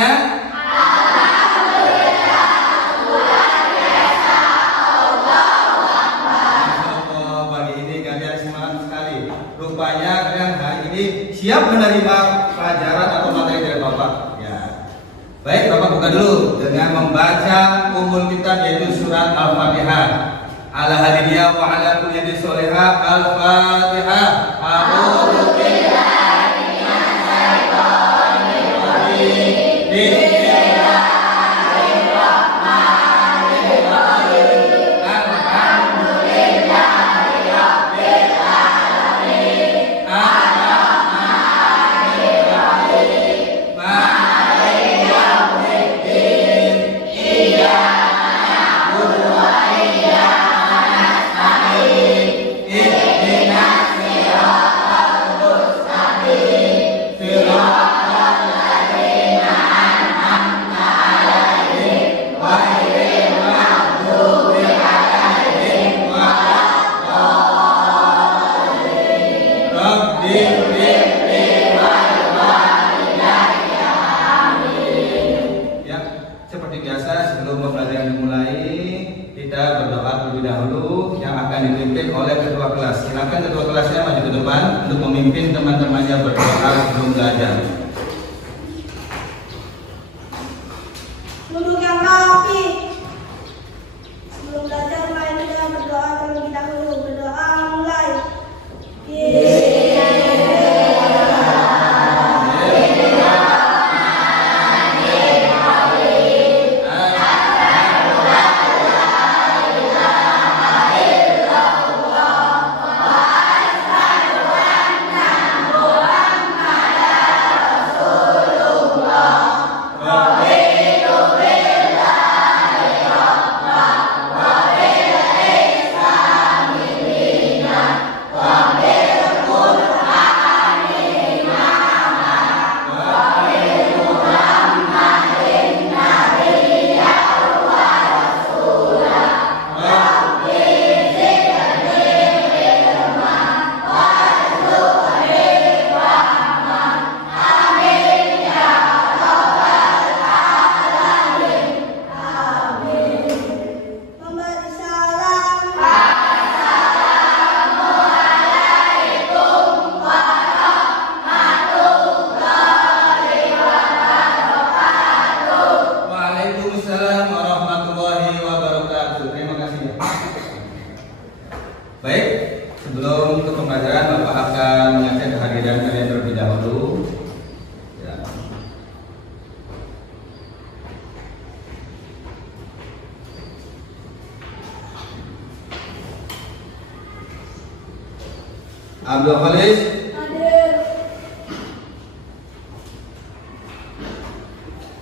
semuanya? Pagi ini kalian semangat sekali. Rupanya kalian hari ini siap menerima pelajaran atau materi dari Bapak. Ya. Baik, Bapak buka dulu dengan membaca umul kitab yaitu surat Al-Fatihah. Ala hadiniyah wa ala kulli yadi sholihah. Al-Fatihah. A'udzu billahi minasy syaithanir rajim. Seperti biasa sebelum pembelajaran dimulai, kita berdoa terlebih dahulu yang akan dipimpin oleh ketua kelas. Silakan ketua kelasnya maju ke depan untuk memimpin teman-temannya berdoa sebelum belajar. Duduk yang rapi. Sebelum belajar mari kita berdoa terlebih dahulu. Berdoa mulai. Baik, sebelum ke pembelajaran Bapak akan mengecek kehadiran kalian terlebih dahulu. Ya. Abdul Khalis Hadir.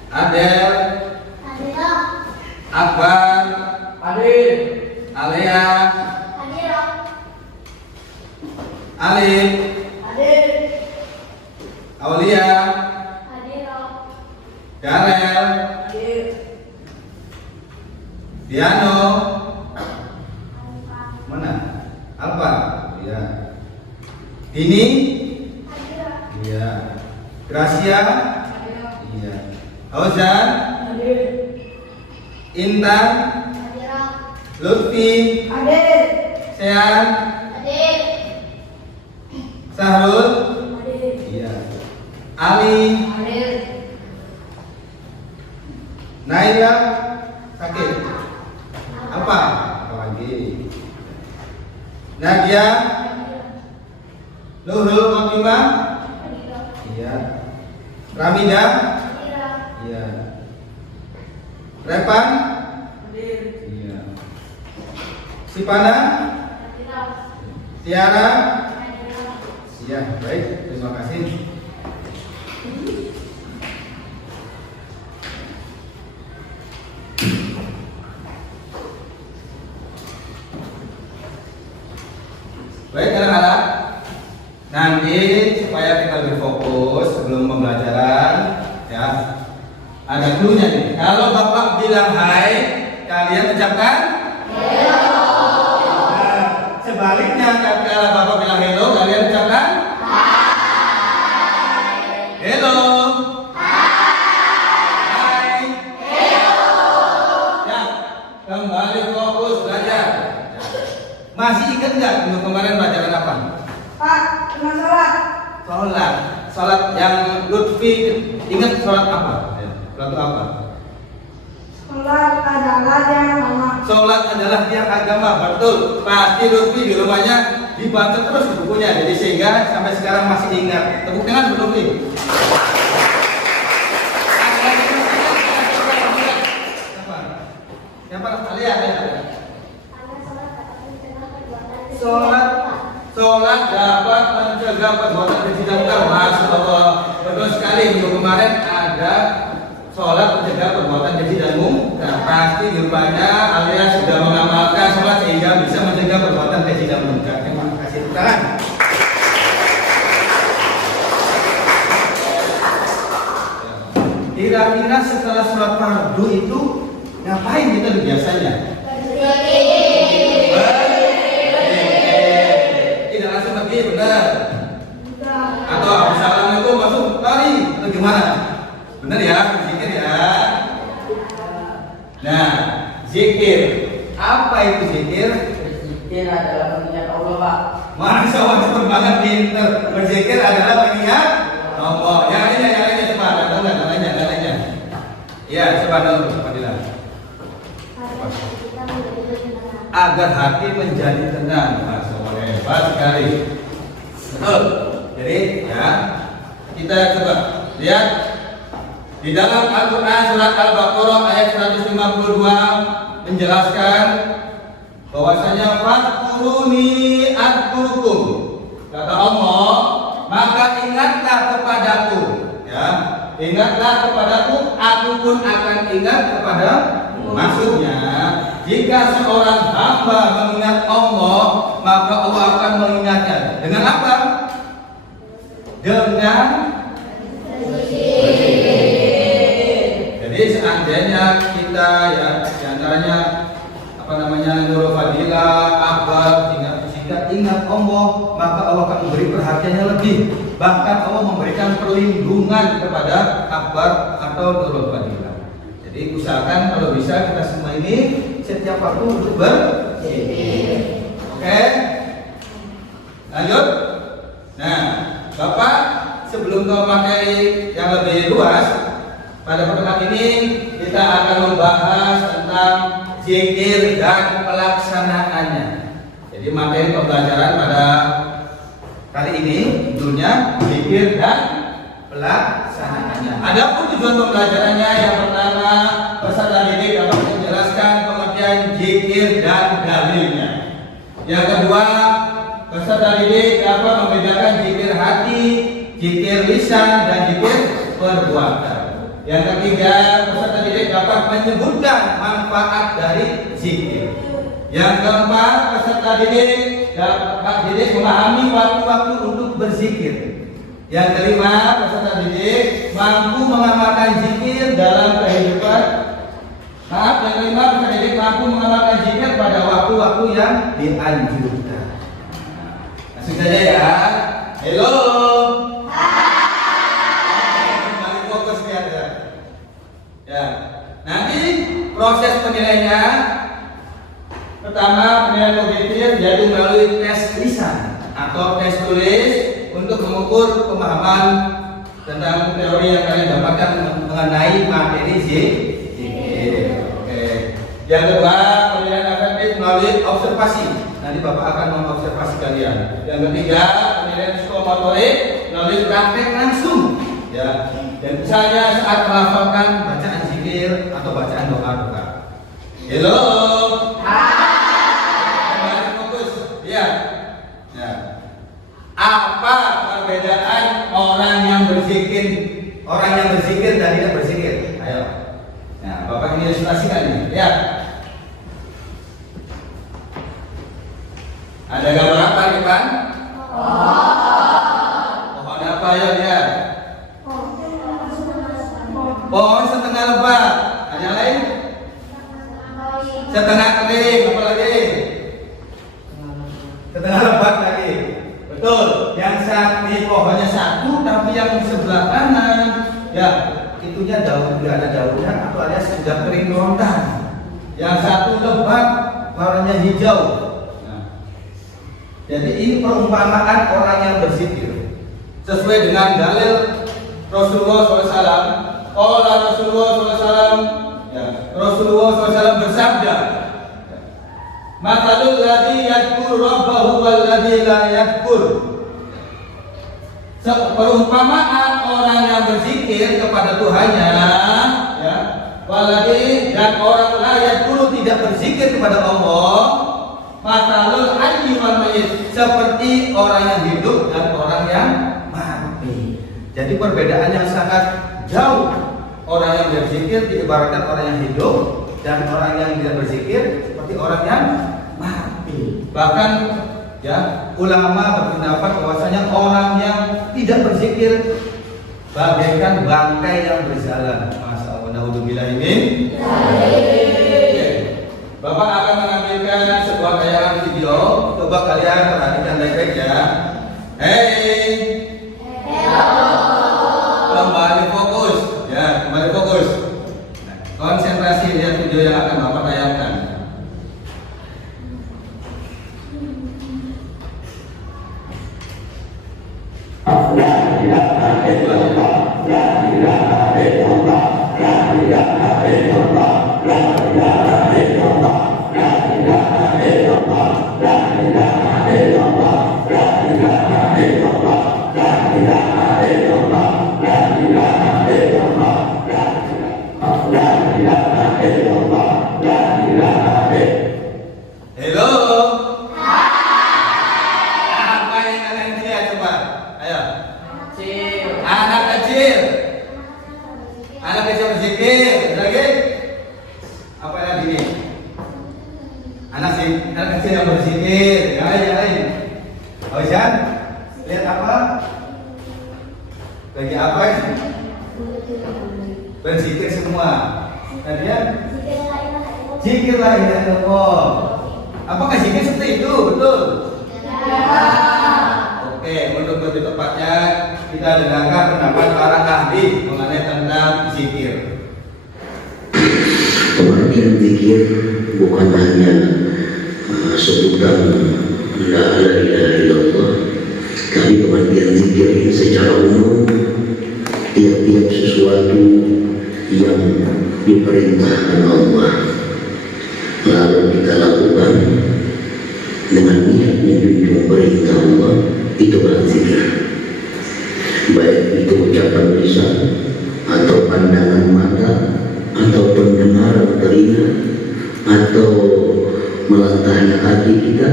Adel Hadir. Akbar Hadir. Alia Hadir. Alif Hadir. Aulia Hadir. Garel Hadir. Diano mana Alfa ya ini Hadir. iya Gracia iya Ozan Hadir. Intan Hadir. Lutfi Hadir. Sean Hadir. Sahrul Hadir. iya Ali Hadir. Naila sakit apa lagi Nadia Nurul Fatimah iya Ramida iya Repan Hadir. iya Sipana Tiara iya baik terima kasih. Baik anak-anak, nanti supaya kita lebih fokus sebelum pembelajaran, ya ada clue-nya nih. Kalau Bapak bilang hai, kalian ucapkan hello. Nah, sebaliknya kalau Bapak bilang hello, kalian ucapkan hai. Hello. Hai. fokus belajar. Masih ingat nggak minggu kemarin pelajaran apa? Pak, tentang sholat. Sholat yang Lutfi ingat sholat apa? Sholat apa? Sholat adalah yang agama. Sholat adalah tiang agama, betul. Pasti Lutfi di rumahnya dibaca terus di bukunya, jadi sehingga sampai sekarang masih ingat. Tepuk tangan belum Lutfi? Siapa? Kalian ya? Sholat dapat mencegah perbuatan keji dan munkar. Masya Allah, betul sekali. Minggu kemarin ada sholat mencegah perbuatan keji dan munkar. Pasti di rumahnya alias sudah mengamalkan sholat sehingga bisa mencegah perbuatan keji dan munkar. Terima kasih. Tepuk tangan. Kira-kira setelah sholat fardu itu ngapain kita biasanya? Tidak langsung pergi, benar? Atau assalamualaikum masuk lari atau gimana? Benar ya, zikir ya. Nah, zikir. Apa itu zikir? Berzikir adalah mengingat Allah, Pak. Masya Allah, cepet banget pinter. Berzikir adalah mengingat Allah. Yang lainnya cepat. Tahu nggak? Lainnya. Iya, cepat dulu, Fadilah. Agar hati menjadi tenang. Masya Allah, hebat sekali. Betul. Jadi ya, kita coba lihat di dalam Al-Quran surat Al-Baqarah ayat 152 menjelaskan bahwasanya fadkuruni adkurukum, kata Allah, maka ingatlah kepadaku, ya, ingatlah kepadaku, aku pun akan ingat kepada. Maksudnya, jika seorang hamba mengingat Allah, maka Allah akan mengingatnya. Dengan apa? Dengan jadi seandainya kita ya diantaranya Nurul Fadilah, Akbar, ingat Allah, maka Allah akan memberi perhatiannya lebih. Bahkan Allah memberikan perlindungan kepada Akbar atau Nurul Fadilah. Jadi usahakan kalau bisa kita semua ini setiap waktu untuk berzikir. Oke? Lanjut. Nah, Bapak sebelum ke materi yang lebih luas, pada pertemuan ini kita akan membahas tentang zikir dan pelaksanaannya. Jadi materi pembelajaran pada kali ini judulnya zikir dan pelaksanaannya. Adapun tujuan pembelajarannya, yang pertama peserta didik dapat menjelaskan pengertian zikir dan dalilnya. Yang kedua, peserta didik dapat membedakan zikir hati, zikir lisan, dan zikir perbuatan. Yang ketiga, peserta didik dapat menyebutkan manfaat dari zikir. Yang keempat, peserta didik dapat memahami waktu-waktu untuk berzikir. Yang kelima, peserta didik mampu mengamalkan zikir dalam kehidupan. Yang kelima, peserta didik mampu mengamalkan zikir pada waktu-waktu yang dianjurkan. Langsung saja ya. Halo. Kembali fokus ya. Ya. Nanti proses penilaiannya pertama penilaian kognitif yaitu melalui tes lisan atau tes tulis untuk mengukur pemahaman tentang teori yang kalian dapatkan mengenai materi zikir. Oke. Yang kedua, penilaian afektif melalui observasi. Nanti Bapak akan mengobservasi kalian. Yang ketiga, penilaian psikomotorik melalui praktek langsung. Ya. Dan misalnya saat melafalkan bacaan zikir atau bacaan doa-doa. Halo. Kembali fokus. Ya. Ya. Apa perbedaan orang yang berzikir dan tidak berzikir? Ayo. Nah, Bapak ini ilustrasikan nih. Ya. Ada gambar apa nih, Pak? Pohon apa ya dia? Pohon setengah lebat. Ada lain? Setengah kering. Apa lagi? Setengah lebat lagi. Betul. Yang satu pohonnya satu, tapi yang sebelah kanan, ya itunya daun, tidak ada daunnya, atau alias sudah kering lontar. Yang satu lebat, warnanya hijau. Nah, jadi ini perumpamaan orang yang berzikir sesuai dengan dalil Rasulullah SAW. Qala Rasulullah SAW, ya, Rasulullah SAW bersabda, matalul ladzi yadhkur rabbahu wal ladzi la yadhkur. Perumpamaan orang yang berzikir kepada Tuhannya, ya, waladzi, dan orang layak dulu tidak berzikir kepada Allah, matalul hayy wal mayyit, seperti orang yang hidup dan orang yang mati. Jadi perbedaan yang sangat jauh. Orang yang berzikir diibaratkan orang yang hidup, dan orang yang tidak berzikir seperti orang yang mati. Bahkan ya, ulama berpendapat bahwasanya orang yang tidak berzikir bagaikan bangkai yang berjalan. Masya Allah, naudzubillah min. Bapak akan menampilkan sebuah tayangan video. Coba kalian perhatikan baik-baik ya. Hey. Kembali fokus. Ya, kembali fokus. Nah, konsentrasi lihat video yang akan Bapak tayangkan. Hello. Apa yang kalian lihat coba? Ayo. Anak kecil. Anak kecil berzikir. Lagi? Apa lagi nih? Anak kecil yang berzikir. Yang lain. Oh ya? Lihat apa? Lagi apa ini? Berzikir semua. Kemudian zikir la ilaha illallah. Apakah zikir seperti itu? Betul? Ya. Oke, untuk lebih tepatnya kita dengarkan pendapat para ahli mengenai tentang zikir. Pengertian zikir bukan hanya sebutan la ilaha illallah, tapi pengertian zikir ini secara umum tiap-tiap sesuatu yang diperintahkan Allah lalu kita lakukan dengan niat menjunjung perintah Allah, itu berzikir. Baik itu ucapan lisan atau pandangan mata atau pendengaran telinga atau melantahnya hati kita,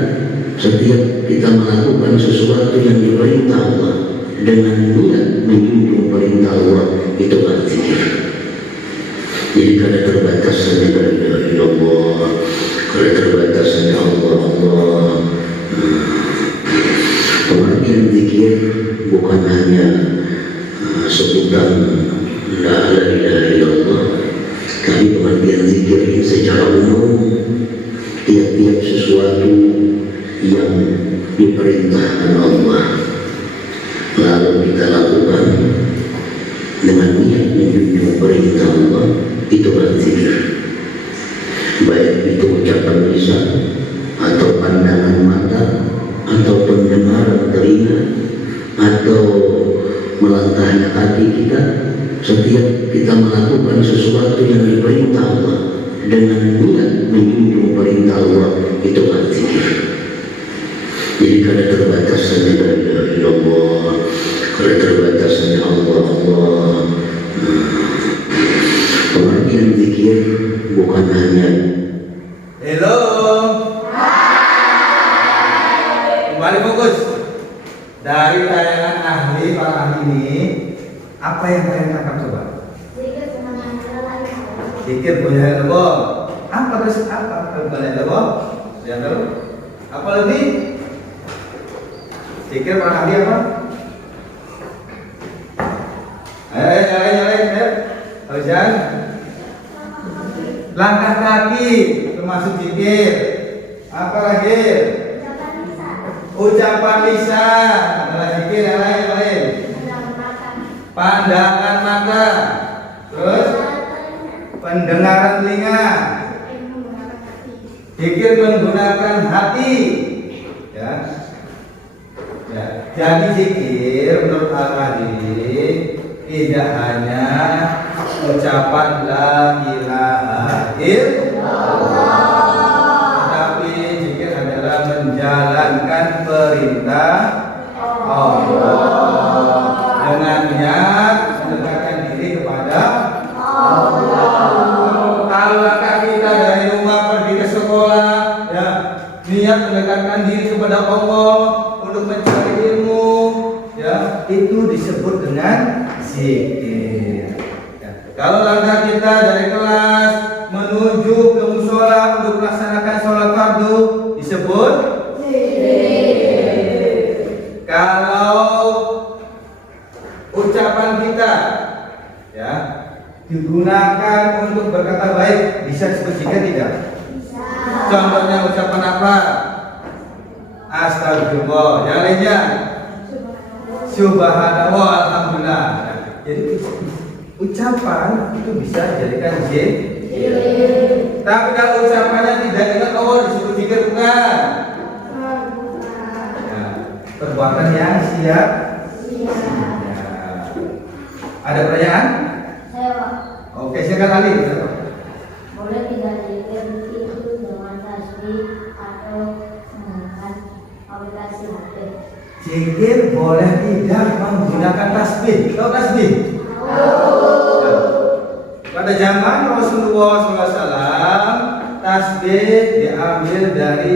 setiap kita melakukan sesuatu yang diperintah Allah dengan niat menjunjung perintah Allah, itu berzikir. Jadi karena terbatasnya la ilaha illallah, karena terbatasnya Allah, pengertian zikir bukan hanya sebutan la ilaha illallah, tapi pengertian zikir ini secara umum tiap-tiap sesuatu yang diperintahkan Allah lalu kita lakukan dengan niat menjunjung perintah Allah, itu berzikir. Baik itu ucapan lisan atau pandangan mata atau pendengaran telinga atau melantahnya hati kita, setiap kita melakukan sesuatu yang diperintah Allah dengan niat menjunjung perintah Allah, itu berzikir. Jadi karena terbatasnya la ilaha illallah, karena terbatasnya Allah, pengertian zikir bukan hanya. Hello. Kembali fokus. Dari tayangan ahli para ahli ini, apa yang kalian tangkap coba? Zikir punya Allah. Apa terus apa? Punya Allah. Lihat dulu. Apa lagi? Zikir para ahli apa? Ayo. Hujan. Langkah kaki termasuk zikir. Apa lagi? Ucapan lisan adalah zikir. Yang lain. Pandangan mata. Terus pendengaran telinga. Zikir menggunakan hati. Ya. Ya. Jadi zikir menurut Al-Hadi tidak hanya ucapan la ilaha illallah, tetapi zikir adalah menjalankan perintah Allah dengan niat mendekatkan diri kepada Allah. Kalau langkah kita dari rumah pergi ke sekolah, ya, niat mendekatkan diri kepada Allah untuk mencari ilmu, ya, itu disebut dengan zikir. Ya. Kalau langkah kita dari kelas menuju ke musola untuk melaksanakan sholat fardu disebut zikir. Kalau ucapan kita, ya, digunakan untuk berkata baik, bisa disebut zikir tidak? Bisa. Contohnya ucapan apa? Astagfirullah. Yang lainnya? Subhanallah, alhamdulillah. Jadi ucapan itu bisa dijadikan zikir. Tapi kalau ucapannya tidak ingat Allah disebut zikir bukan? Ya, perbuatan yang siap. Ya. Ada pertanyaan? Saya Pak, Oke, silakan Ali. boleh tidak zikir itu dengan tasbih atau menggunakan aplikasi HP? Zikir boleh tidak menggunakan tasbih. Tahu tasbih? Ya. Pada zaman Rasulullah SAW, tasbih diambil dari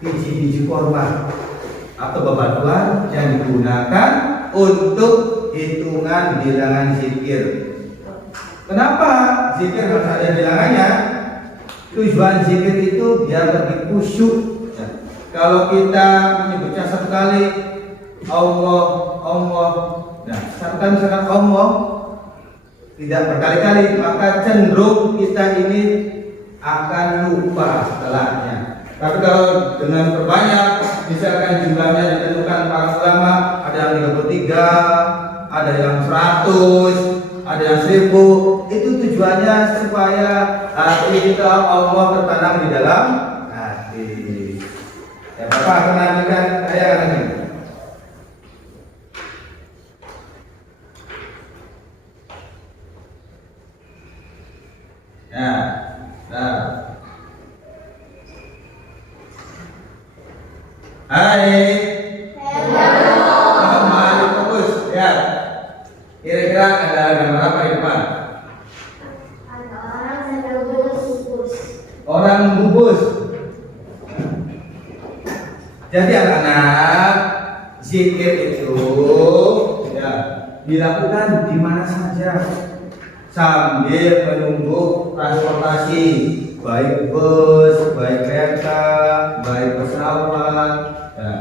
biji-biji korma atau bebatuan yang digunakan untuk hitungan bilangan zikir. Kenapa zikir harus ada bilangannya? Tujuan zikir itu biar lebih khusyuk. Ya. Kalau kita menyebutnya satu kali Allah, Allah, nah satu kali misalkan Allah tidak berkali-kali, maka cenderung kita ini akan lupa setelahnya. Tapi kalau dengan perbanyak, misalkan jumlahnya ditentukan para ulama, ada yang 33, ada yang 100, ada yang 10. Itu tujuannya supaya hati kita Allah tertanam di dalam hati. Ya Bapak akan lanjutkan saya lagi. Ya, nah. Hai. Kembali fokus ya. Kira-kira ada gambar apa di depan? Ada orang sedang bungkus. Orang bungkus. Jadi anak-anak, zikir itu ya dilakukan di mana saja sambil menunggu transportasi, baik bus, baik kereta, baik pesawat. Ya.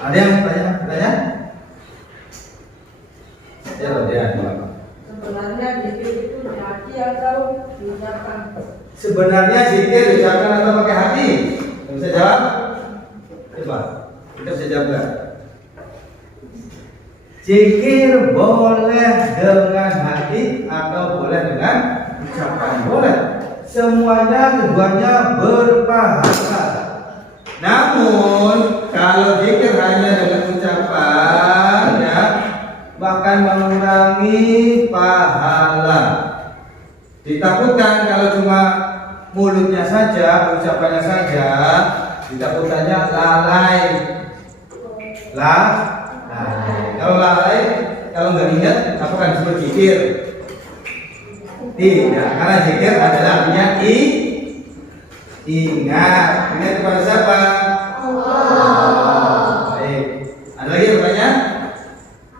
Ada yang bertanya? Ya, dia. Sebenarnya zikir itu di hati atau diucapkan? Sebenarnya zikir diucapkan atau pakai hati? Bisa jawab? Coba, kita bisa jawab nggak? Zikir boleh dengan hati atau boleh dengan ucapan? Boleh. Semuanya keduanya berpahala. Namun kalau zikir hanya dengan ucapan, ya, bahkan mengurangi pahala. Ditakutkan kalau cuma mulutnya saja, ucapannya saja, ditakutkannya lalai. Kalau lalai, kalau nggak ingat, apa kan disebut zikir? Tidak, karena zikir adalah artinya ingat. Ingat kepada siapa? Allah. Baik. Ada lagi yang bertanya?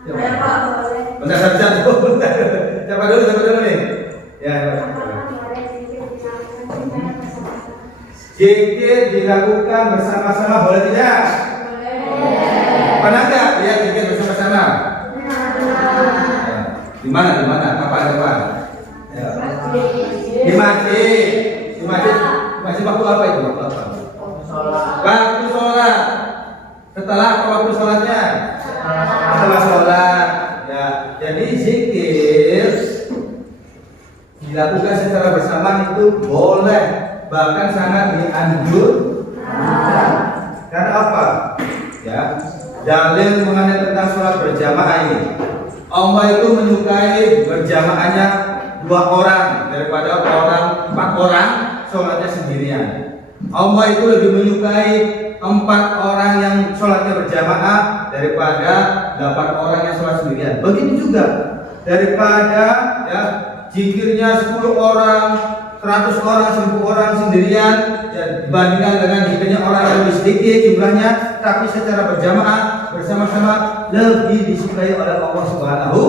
Saya Pak, boleh. Bentar, satu. Siapa dulu nih? Ya. Zikir dilakukan bersama-sama boleh tidak? Boleh. Pernah nggak lihat zikir bersama-sama? Ya. Di mana? Kapan? Ya. Di masjid waktu apa itu? Waktu sholat. Setelah apa waktu sholatnya? Setelah sholat. Ya. Jadi zikir dilakukan secara bersama itu boleh. bahkan sangat dianjurkan. Karena apa? Ya, dalil mengenai tentang sholat berjamaah ini. Allah itu menyukai berjamaahnya 2 orang daripada 4 orang sholatnya sendirian. Allah itu lebih menyukai 4 orang yang sholatnya berjamaah daripada 8 orang yang sholat sendirian. Begitu juga daripada ya zikirnya 10 orang, 100 orang, 1000 orang sendirian ya, dibandingkan dengan zikirnya orang yang lebih sedikit jumlahnya tapi secara berjamaah bersama-sama lebih disukai oleh Allah Subhanahu.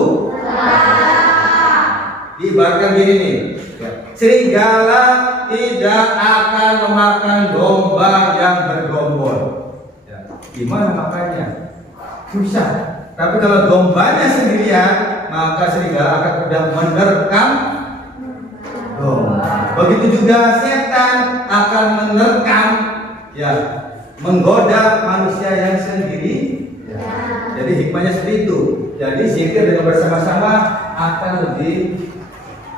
Diibaratkan gini nih ya, serigala tidak akan memakan domba yang bergombol ya, gimana makannya? Susah. Tapi kalau dombanya sendirian maka serigala akan mudah menerkam domba. Begitu juga setan akan menerkam ya, menggoda manusia yang sendiri ya. Jadi hikmahnya seperti itu. Jadi zikir dengan bersama-sama akan lebih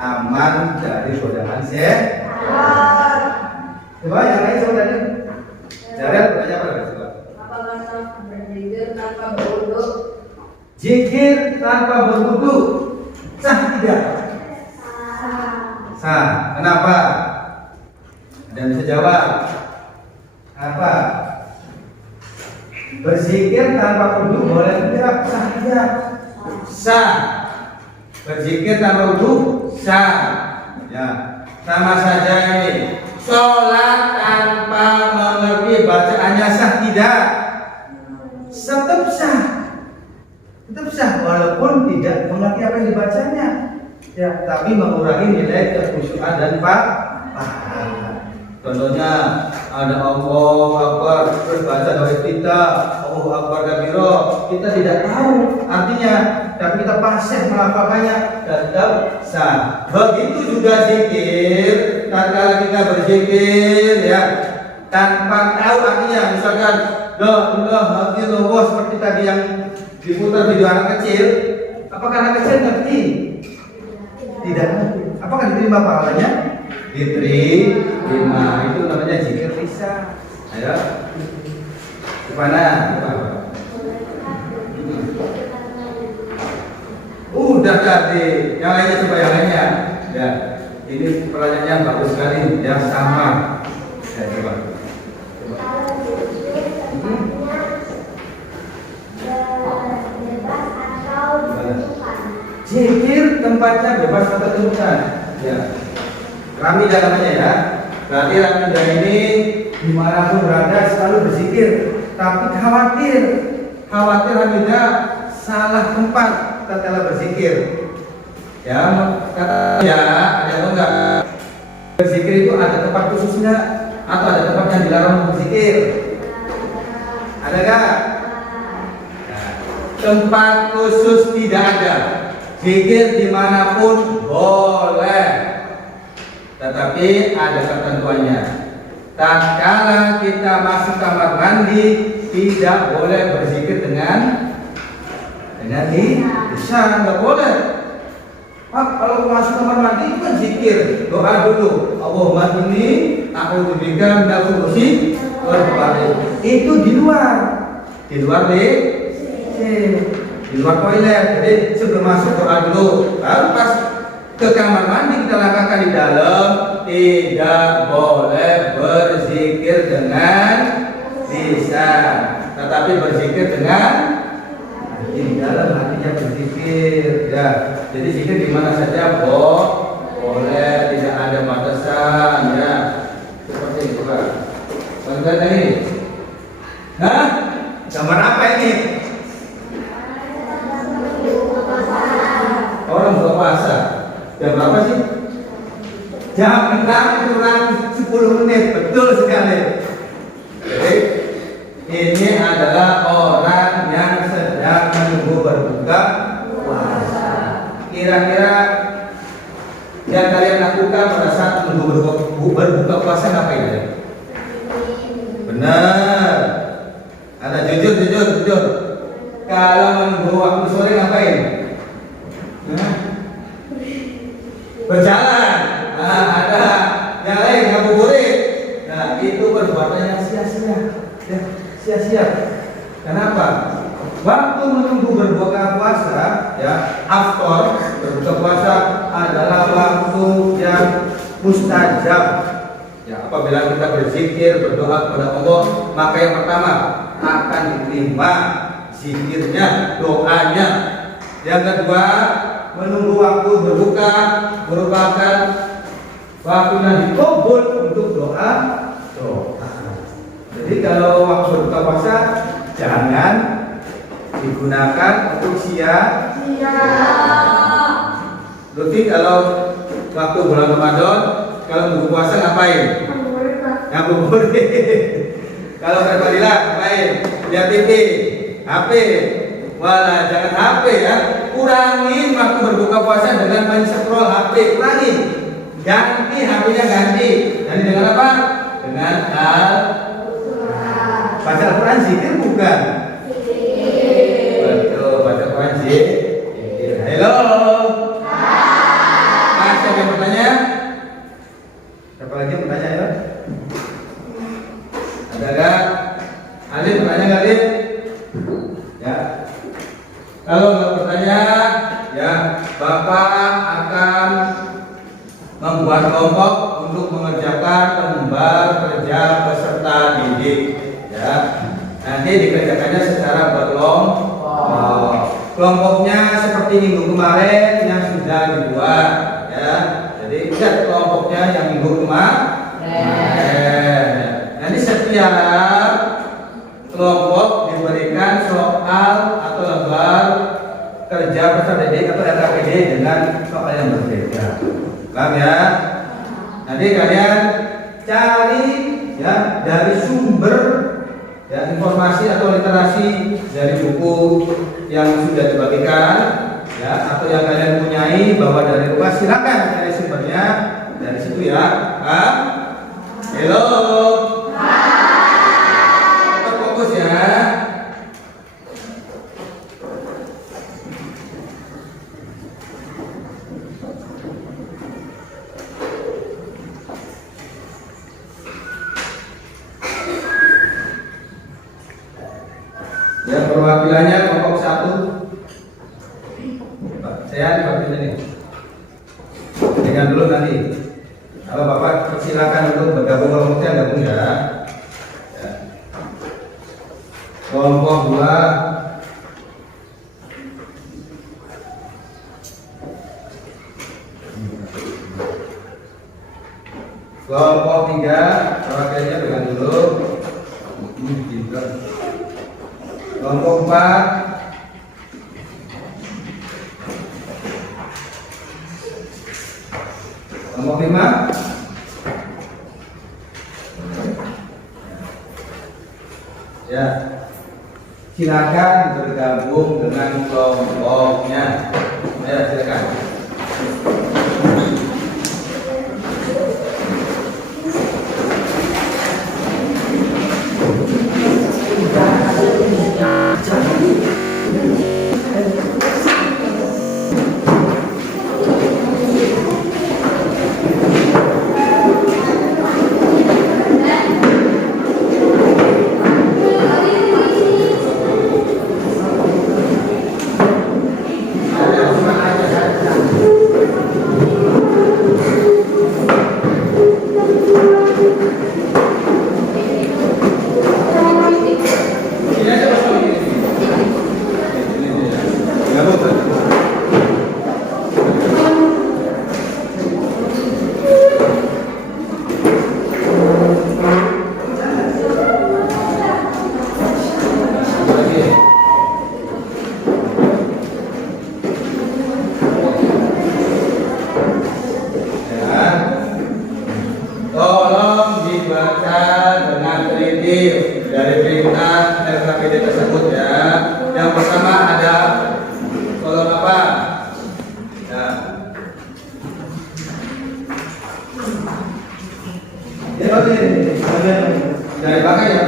aman dari godaan setan. Coba yang lain coba tadi. Jarang bertanya apa lagi coba? Apakah sah berzikir tanpa berwudu? Zikir tanpa berwudu sah tidak? Sah. Kenapa? Ada yang bisa jawab? Apa? Berzikir tanpa wudu boleh tidak? Sah tidak? Sah. Berzikir tanpa wudu sah. Ya, sama saja ini. Sholat tanpa mengerti bacaannya sah tidak? Tetap sah. Tetap sah walaupun tidak mengerti apa yang dibacanya. Ya, tapi mengurangi nilai kekhusyuan dan pahala. Contohnya ada Allah Akbar, terus baca doa kita Allah Akbar kabiro, kita tidak tahu artinya, tapi kita fasih melafalkannya, tetap sah. Begitu juga zikir, tatkala kita berzikir ya tanpa tahu artinya, misalkan la ilaha illallah seperti tadi yang diputar video anak kecil, apakah anak kecil ngerti? Tidak ngerti. Apakah diterima pahalanya? Diterima. Itu namanya zikir lisan. Ayo. Kemana? Udah tadi. Yang lainnya coba yang lainnya. Ya. Ini pertanyaannya bagus sekali. Yang sama. Ya coba. Zikir tempatnya bebas atau tentukan. Ya. Ramidah namanya ya. Berarti Ramidah ini dimanapun berada selalu berzikir. Tapi khawatir Ramidah salah tempat tatkala berzikir. Ya, kata ya, ada apa enggak? Berzikir itu ada tempat khusus enggak? Atau ada tempat yang dilarang berzikir? Ada enggak? Nah, tempat khusus tidak ada. Zikir dimanapun boleh, tetapi ada ketentuannya. Tatkala kita masuk kamar mandi, tidak boleh berzikir dengan lisan, nggak boleh. Kalau masuk kamar mandi itu kan zikir, doa dulu. Allahumma inni a'udzubika minal khubuthi wal khaba'ith. Itu di luar di luar toilet. Jadi sebelum masuk doa dulu, baru pas ke kamar mandi kita lakukan di dalam. Tidak boleh berzikir dengan lisan, tetapi berzikir dengan di dalam hatinya berzikir ya. Jadi zikir di mana saja boleh, tidak ada batasan ya. Seperti itu Pak. Bagaimana ini? Hah? Gambar apa ini? Orang buka puasa. Jam berapa sih? Jam 6 kurang 10 menit. Betul sekali. Jadi ini adalah orang yang sedang menunggu berbuka puasa. Kira-kira yang kalian lakukan pada saat menunggu berbuka puasa ngapain ya? Benar. Ada jujur. Kalau menunggu waktu sore ngapain? Berjalan. Nah, ada yang lain ngabuburit. sia-sia. Kenapa? Waktu menunggu berbuka puasa, ya, after berbuka puasa adalah waktu yang mustajab. Ya, apabila kita berzikir, berdoa kepada Allah, maka yang pertama akan diterima zikirnya, doanya. Yang kedua, menunggu waktu berbuka merupakan waktu yang dikabul untuk doa. Jadi kalau waktu berbuka puasa jangan digunakan untuk sia-sia. Berarti kalau waktu bulan Ramadan, kalau berbuka puasa ngapain? Ngabuburit. Kalau berfadilah ngapain? Lihat TV, HP. Wala, jangan HP ya. Kurangin waktu berbuka puasa dengan main scroll HP. Kurangin. Ganti HP-nya ganti. Ganti dengan apa? Dengan baca Al-Quran, zikir bukan? Betul, baca Al-Quran, zikir. Halo. Masih ada yang bertanya? Siapa lagi yang bertanya ya? Ada nggak? Alif bertanya nggak, Alif? Ya. Kalau nggak bertanya, ya Bapak akan membuat kelompok untuk mengerjakan lembar kerja peserta didik. Ya, nanti dikerjakannya secara berkelompok. Kelompoknya seperti minggu kemarin yang sudah dibuat. Ya, jadi lihat kelompoknya yang minggu kemarin. Nanti setiap kelompok diberikan soal atau lembar kerja peserta didik atau LKPD dengan soal yang berbeda. Paham ya? Nanti kalian cari ya dari sumber ya informasi atau literasi dari buku yang sudah dibagikan ya atau yang kalian punyai bawa dari rumah, silakan cari sumbernya dari situ ya. Halo. Tetap fokus ya. Yang perwakilannya kelompok 1. Saya wakilnya nih. Dengan dulu nanti. Kalau Bapak persilakan untuk bergabung kelompoknya, gabung ya. Ya. Kelompok 2. Kelompok 3, perwakilannya dengan dulu. Kelompok 4. Kelompok 5. Ya, silakan bergabung dengan kelompoknya. Ya, silakan. Tolong dibaca dengan teliti dari perintah LKPD tersebut ya. Yang pertama ada kolom apa? Ya. Ya, oke. Dari belakang ya.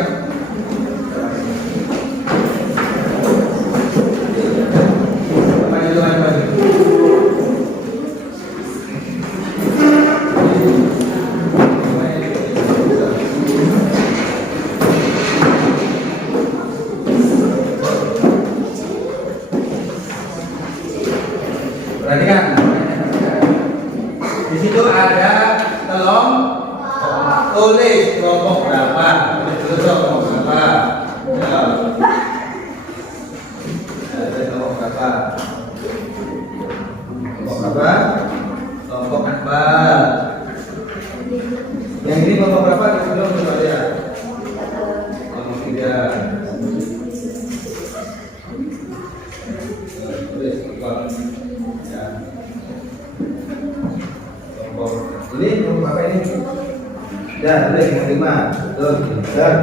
Ya, boleh yang kelima. Betul, pintar.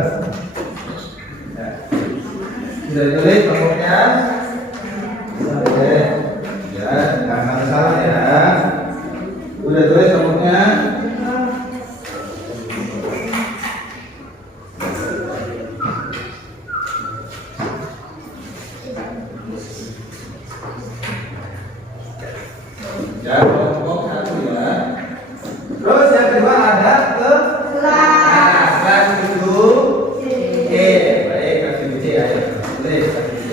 Ya. Sudah ditulis pokoknya. Boleh. Ya, jangan salah ya. Udah tulis pokoknya. Ya, kelompok satu ya. Terus yang kedua ada kelas itu C. Baik, kasih C ayo. Tulis kasih C.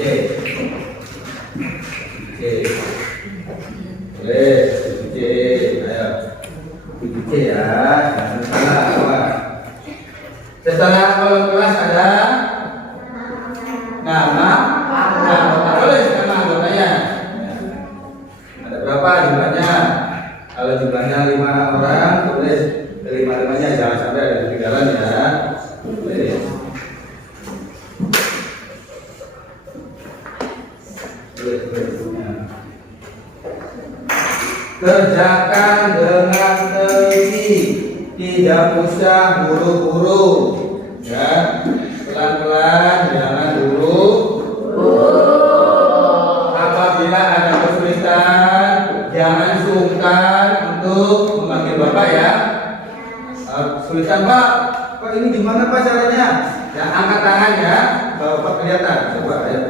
C. Tulis kasih C. Ayo. Kasih C ya. Jangan salah apa. Setelah kolom kelas ada nama. Tulis nama anggotanya. Ada berapa jumlahnya? Kalau jumlahnya 5 orang, tulis 5-5-nya, jangan sampai ada ketinggalan ya. Tulis. Tulis. Kerjakan dengan teliti, tidak usah buru-buru. Ya, pelan-pelan, jangan dulu. Apabila ada kesulitan, jangan sungkan untuk memanggil Bapak ya. Kesulitan Pak, Pak ini gimana Pak caranya? Ya, angkat tangan ya, Bapak kelihatan. Coba ya.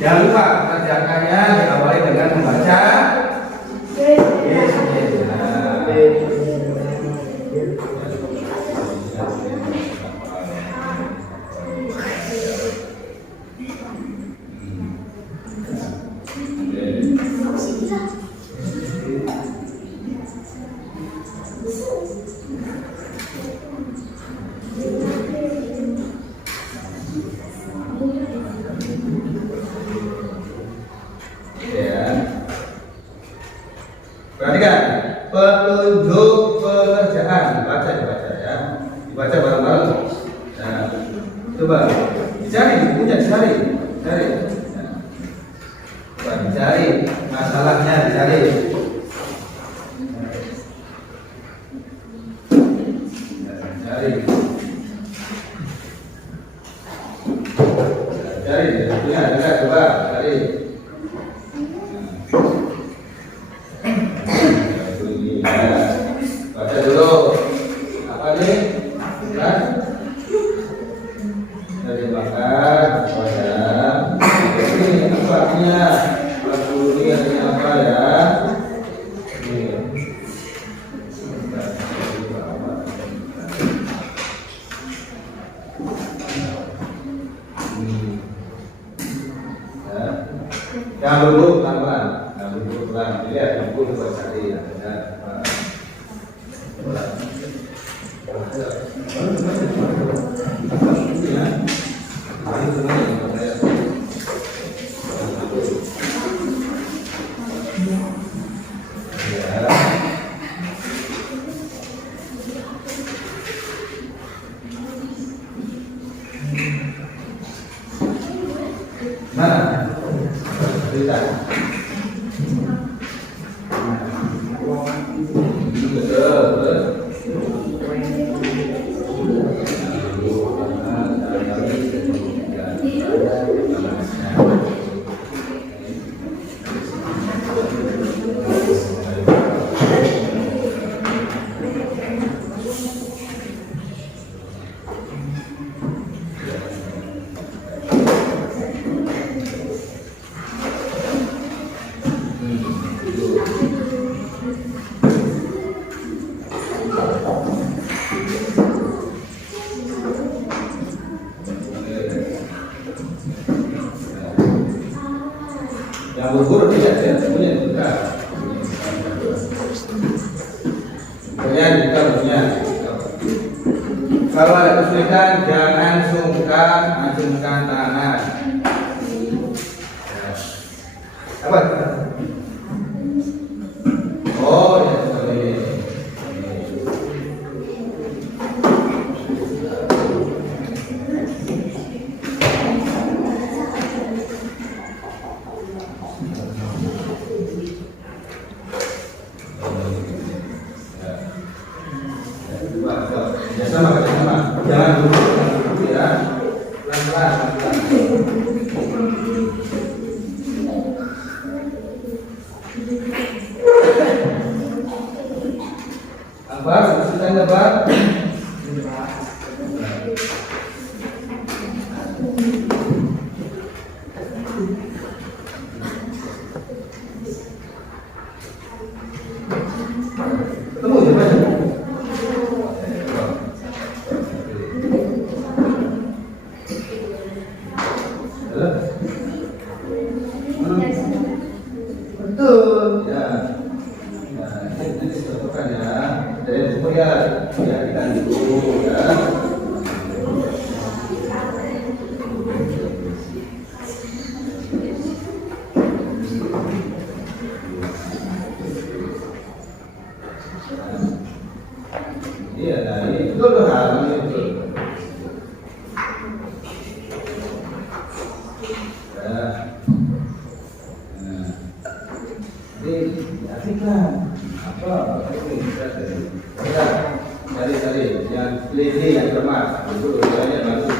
Jangan lupa kerjakannya diawali dengan membaca. Yes. Perhatikan petunjuk pekerjaan, dibaca ya, dibaca bareng-bareng. Nah, coba dicari bukunya, dicari. Nah, coba dicari masalahnya, dicari. Cari bukunya, ada coba cari. Baca dulu apa nih? Kan? Dari bakar, baca. Ini apa artinya? Ini artinya apa ya? Jangan dulu pelan-pelan, lihat buku coba cari ada apa. Mana? Cerita. Yang berguru tidak punya juga. Punya. Kalau ada kesulitan jangan sungkan, acungkan tangan. Apa? Oh ya sekali. Ya sama kerjasama. Jangan dulu ya. Pelan-pelan. Apa? Sudah apa? Ketemu ya, Pak? Betul. Ya. Nah, ini disebutkan ya. Dari itu ya, ya kita dulu ya. Iya, nah ini betul loh, ini betul. Ya. Nah, ini artikan apa ini bisa cari yang teliti yang cermat, itu banyak bagus.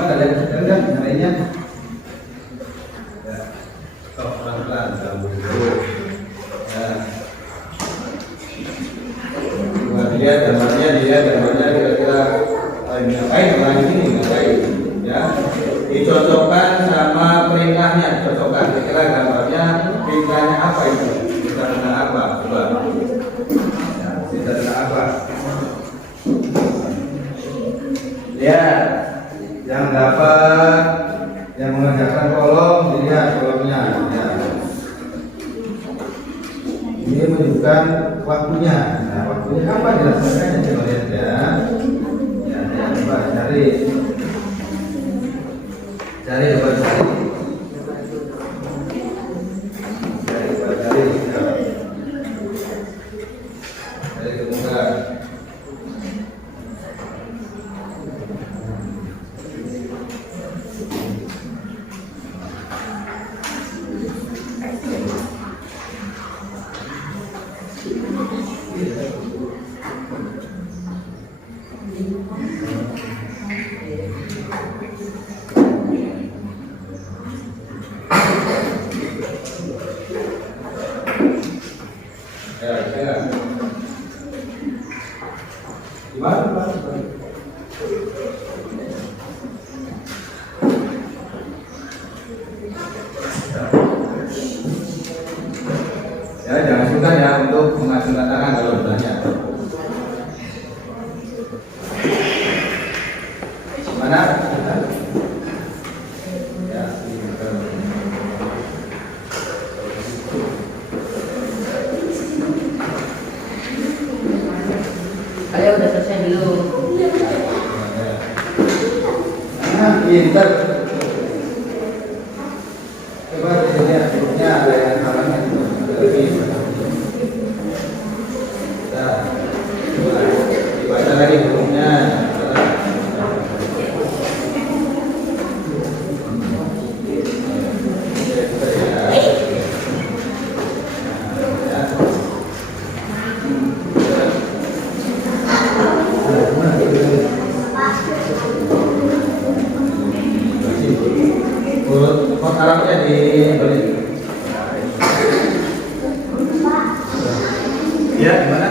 Ada yang lainnya? Ya, pelan-pelan, ya. Dia gambarnya kira-kira ngapain orang ini ngapain? Ya, dicocokkan sama perintahnya, cocokkan kira-kira gambarnya perintahnya apa itu? Perintahnya apa? Coba. Ya, perintahnya apa? Ya. Yang dapat yang mengerjakan kolom dilihat kolomnya ya. Ini menunjukkan waktunya. Nah, waktunya kapan dilaksanakannya coba lihat ya. Ya, coba cari coba cari kemudian. Ya, jangan sungkan ya untuk menghasilkan tangan kalau bertanya. Mana? Ya, Kalian udah selesai dulu. Nah, pintar. Coba lihat grupnya ada yang halangnya lebih. Nah, dibaca lagi grupnya. Urut pos Arabnya dibeli. Ya, gimana?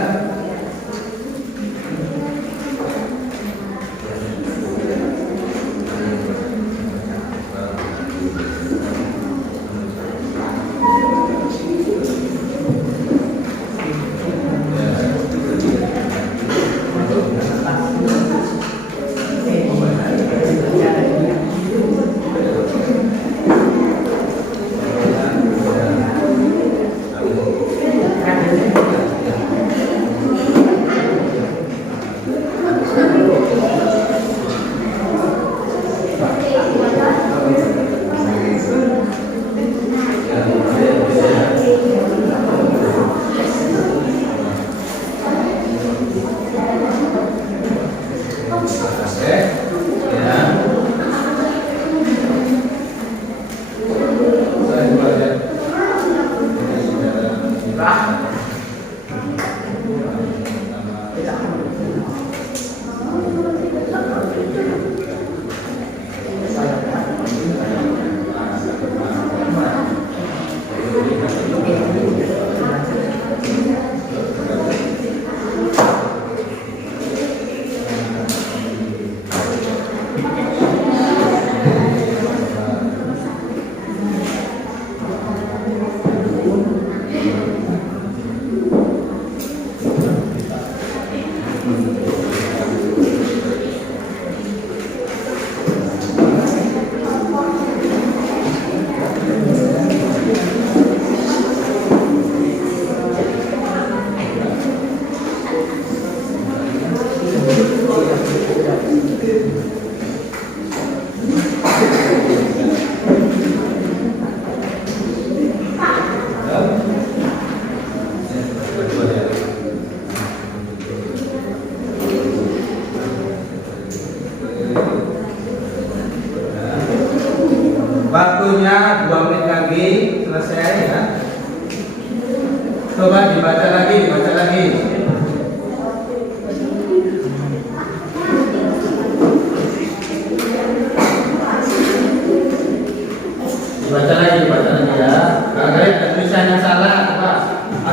Waktunya 2 menit lagi selesai ya. Coba dibaca lagi, dibaca lagi. Dibaca lagi ya. Kalau ada tulisan yang salah apa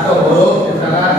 atau huruf yang salah.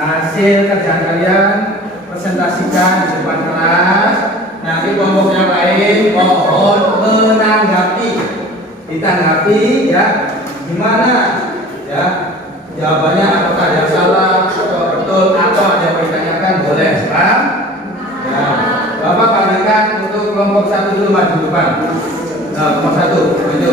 Hasil kerjaan kalian presentasikan di depan kelas. Nanti kelompok yang lain mohon menanggapi, ditanggapi ya, gimana ya jawabannya, apakah ada salah atau betul atau ada yang ditanyakan, boleh paham? Ya, Bapak panggilkan untuk kelompok 1 dulu maju depan. Nah, kelompok 1 maju.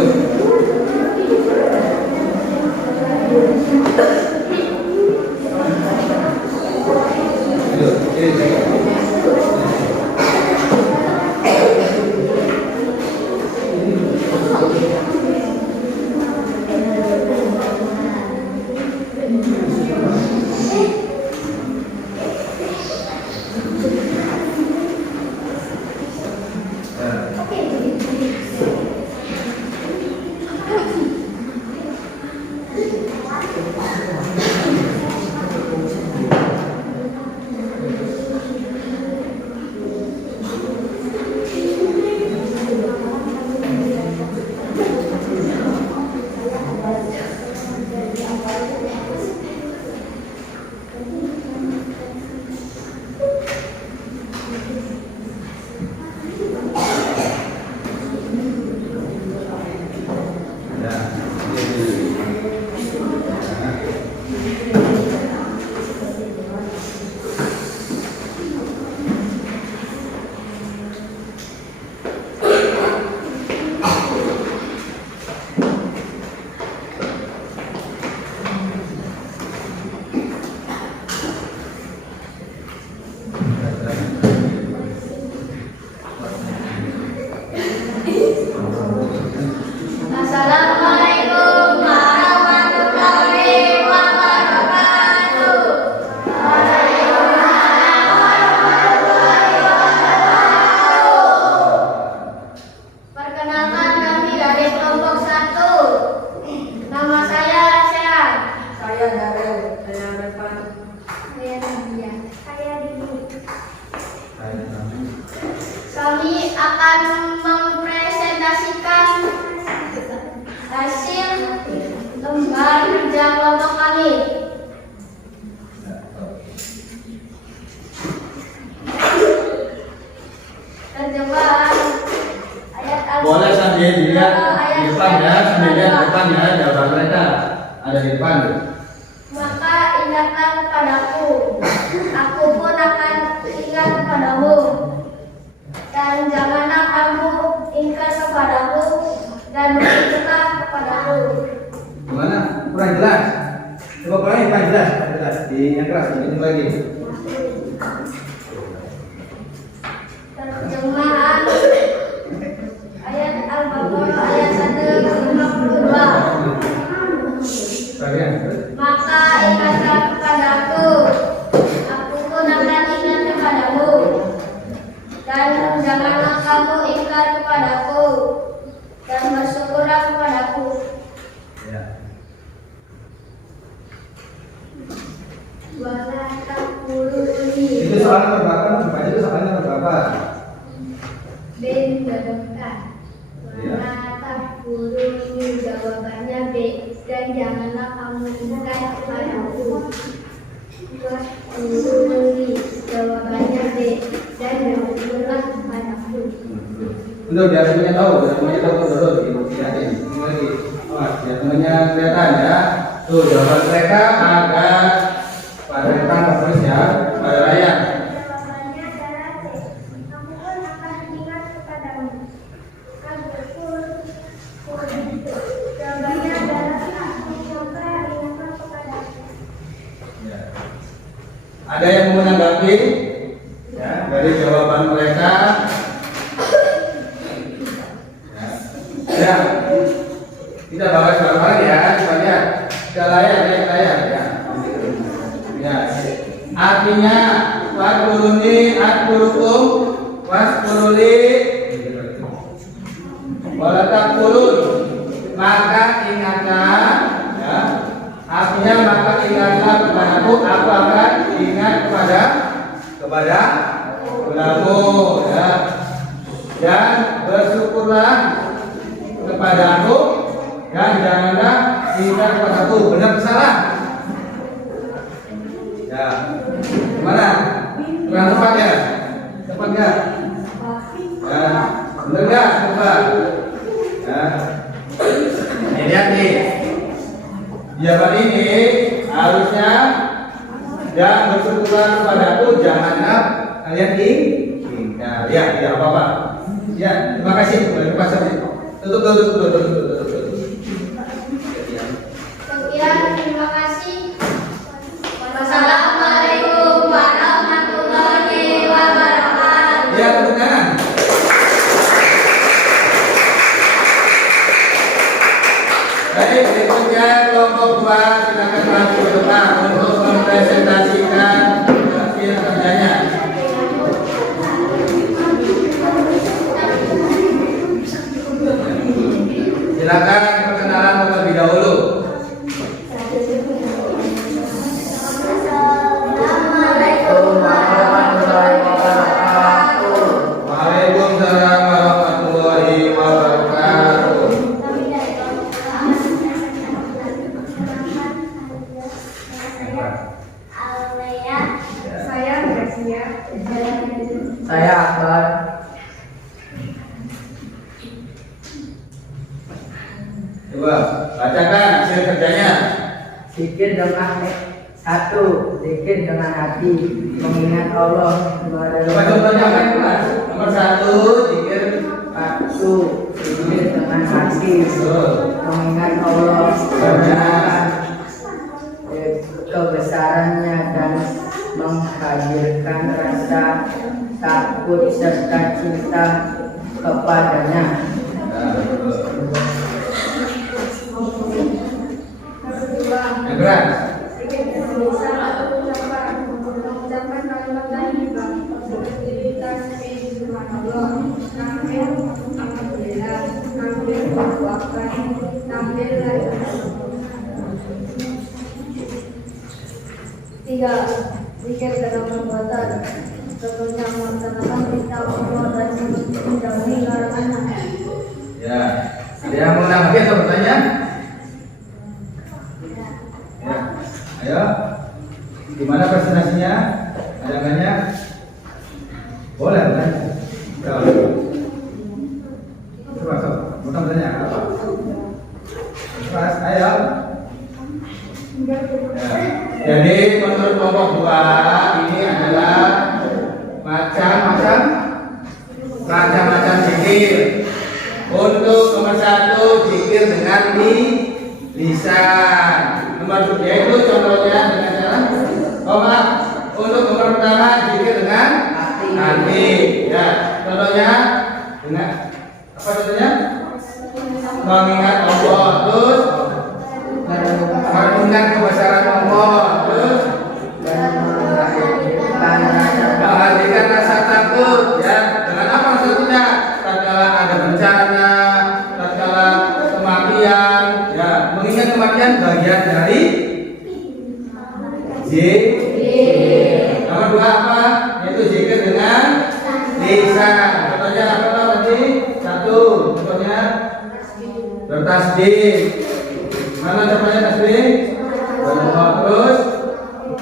akan mempresentasikan hasil lembar kerja kelompok kami. Terjemahan ayat Boleh sambil dilihat di depan ya, sambil lihat di depan ya, jawaban mereka ada di depan. Maka ingatlah kepadaku, aku pun akan ingat kepadamu. Dan janganlah kamu ingkar kepadaku dan bersyukurlah kepadaku. Gimana? Kurang jelas? Coba kurangin kurang jelas, kurang jelas. Di yang keras, ini lagi. Terjemahan ayat Al-Baqarah ayat 152. Bagian. Maka ingatlah kepadaku, aku pun akan ingat kepadamu. Dan janganlah kamu ingkar kepadaku dan bersyukurlah kepadaku. Ya. Wala takuluni Itu soalnya berapa? Baca itu soalnya berapa? bin jawaban. Iya. Wala takuluni jawabannya B. Dan janganlah kamu ingkar kepadaku. Takuluni jawabannya B. Dan bersyukurlah kepadaku. Udah biar semuanya tahu dulu di aja ini lagi. Biar semuanya kelihatan ya. Tuh jawaban mereka ada pada depan bagus ya, pada layar. Jawabannya adalah C. Kamu pun akan ingat kepadamu. Jawabannya adalah A. Maka ingatlah kepadamu. Ya. Ada yang mau menanggapi ya, dari jawaban mereka? Ya, kita bahas bareng ya, semuanya. Kita layar ya. Ya, artinya waskuruni askurukum waskuruli walatakkulun, maka ingatlah ya, artinya maka ingatlah kepadaku, aku akan ingat kepadamu ya, dan bersyukurlah kepadaku dan janganlah ingat kepadaku. Benar salah? Ya, gimana? Kurang tepat ya? Tepat nggak? Ya, benar nggak? Tepat. Ya. Ini lihat nih. Jawaban ini harusnya dan bersyukurlah kepadaku, janganlah kalian ingkar. Ya, tidak apa-apa. Ya, terima kasih. Terima kasih. Tutup. Sekian, terima kasih. Wassalamualaikum warahmatullahi wabarakatuh. Ya, tepuk tangan. Baik, berikutnya kelompok 2 silakan maju ke depan untuk mempresentasikan hasil kerjanya. Silakan perkenalan terlebih dahulu. Assalamualaikum warahmatullahi wabarakatuh. Waalaikumsalam warahmatullahi wabarakatuh. Alea, Saya Gracia. Saya Akbar. Coba bacakan hasil kerjanya. Zikir dengan satu, zikir dengan hati, mengingat Allah kepada Coba contohnya apa itu mas? Nomor 1 zikir. satu, zikir dengan hati, Betul. mengingat Allah kepada kebesarannya dan menghadirkan rasa takut serta cinta kepadanya. Nah, betul. Yang keras. mengucapkan kalimat thayyibah seperti tasbih subhanallah, takbir alhamdulillah, takbir Allahu akbar, takbir la ilaha illallah. 3. Zikir dalam perbuatan, tentunya melaksanakan perintah Allah dan menjauhi macam-macam zikir. Untuk nomor 1 zikir dengan lisan. Nomor 2 yaitu contohnya dengan cara untuk nomor pertama zikir dengan hati. Ya, contohnya dengan apa contohnya? Mengingat Allah, terus merenungkan kebesaran Allah, terus menghadirkan rasa takut. Ya, dengan apa maksudnya? Tatkala ada bencana, tatkala kematian, ya, mengingat kematian bagian dari zikir. Nomor 2 apa? Yaitu zikir dengan lisan. Contohnya apa tadi? 1, contohnya bertasbih. Mana contohnya tasbih? Terus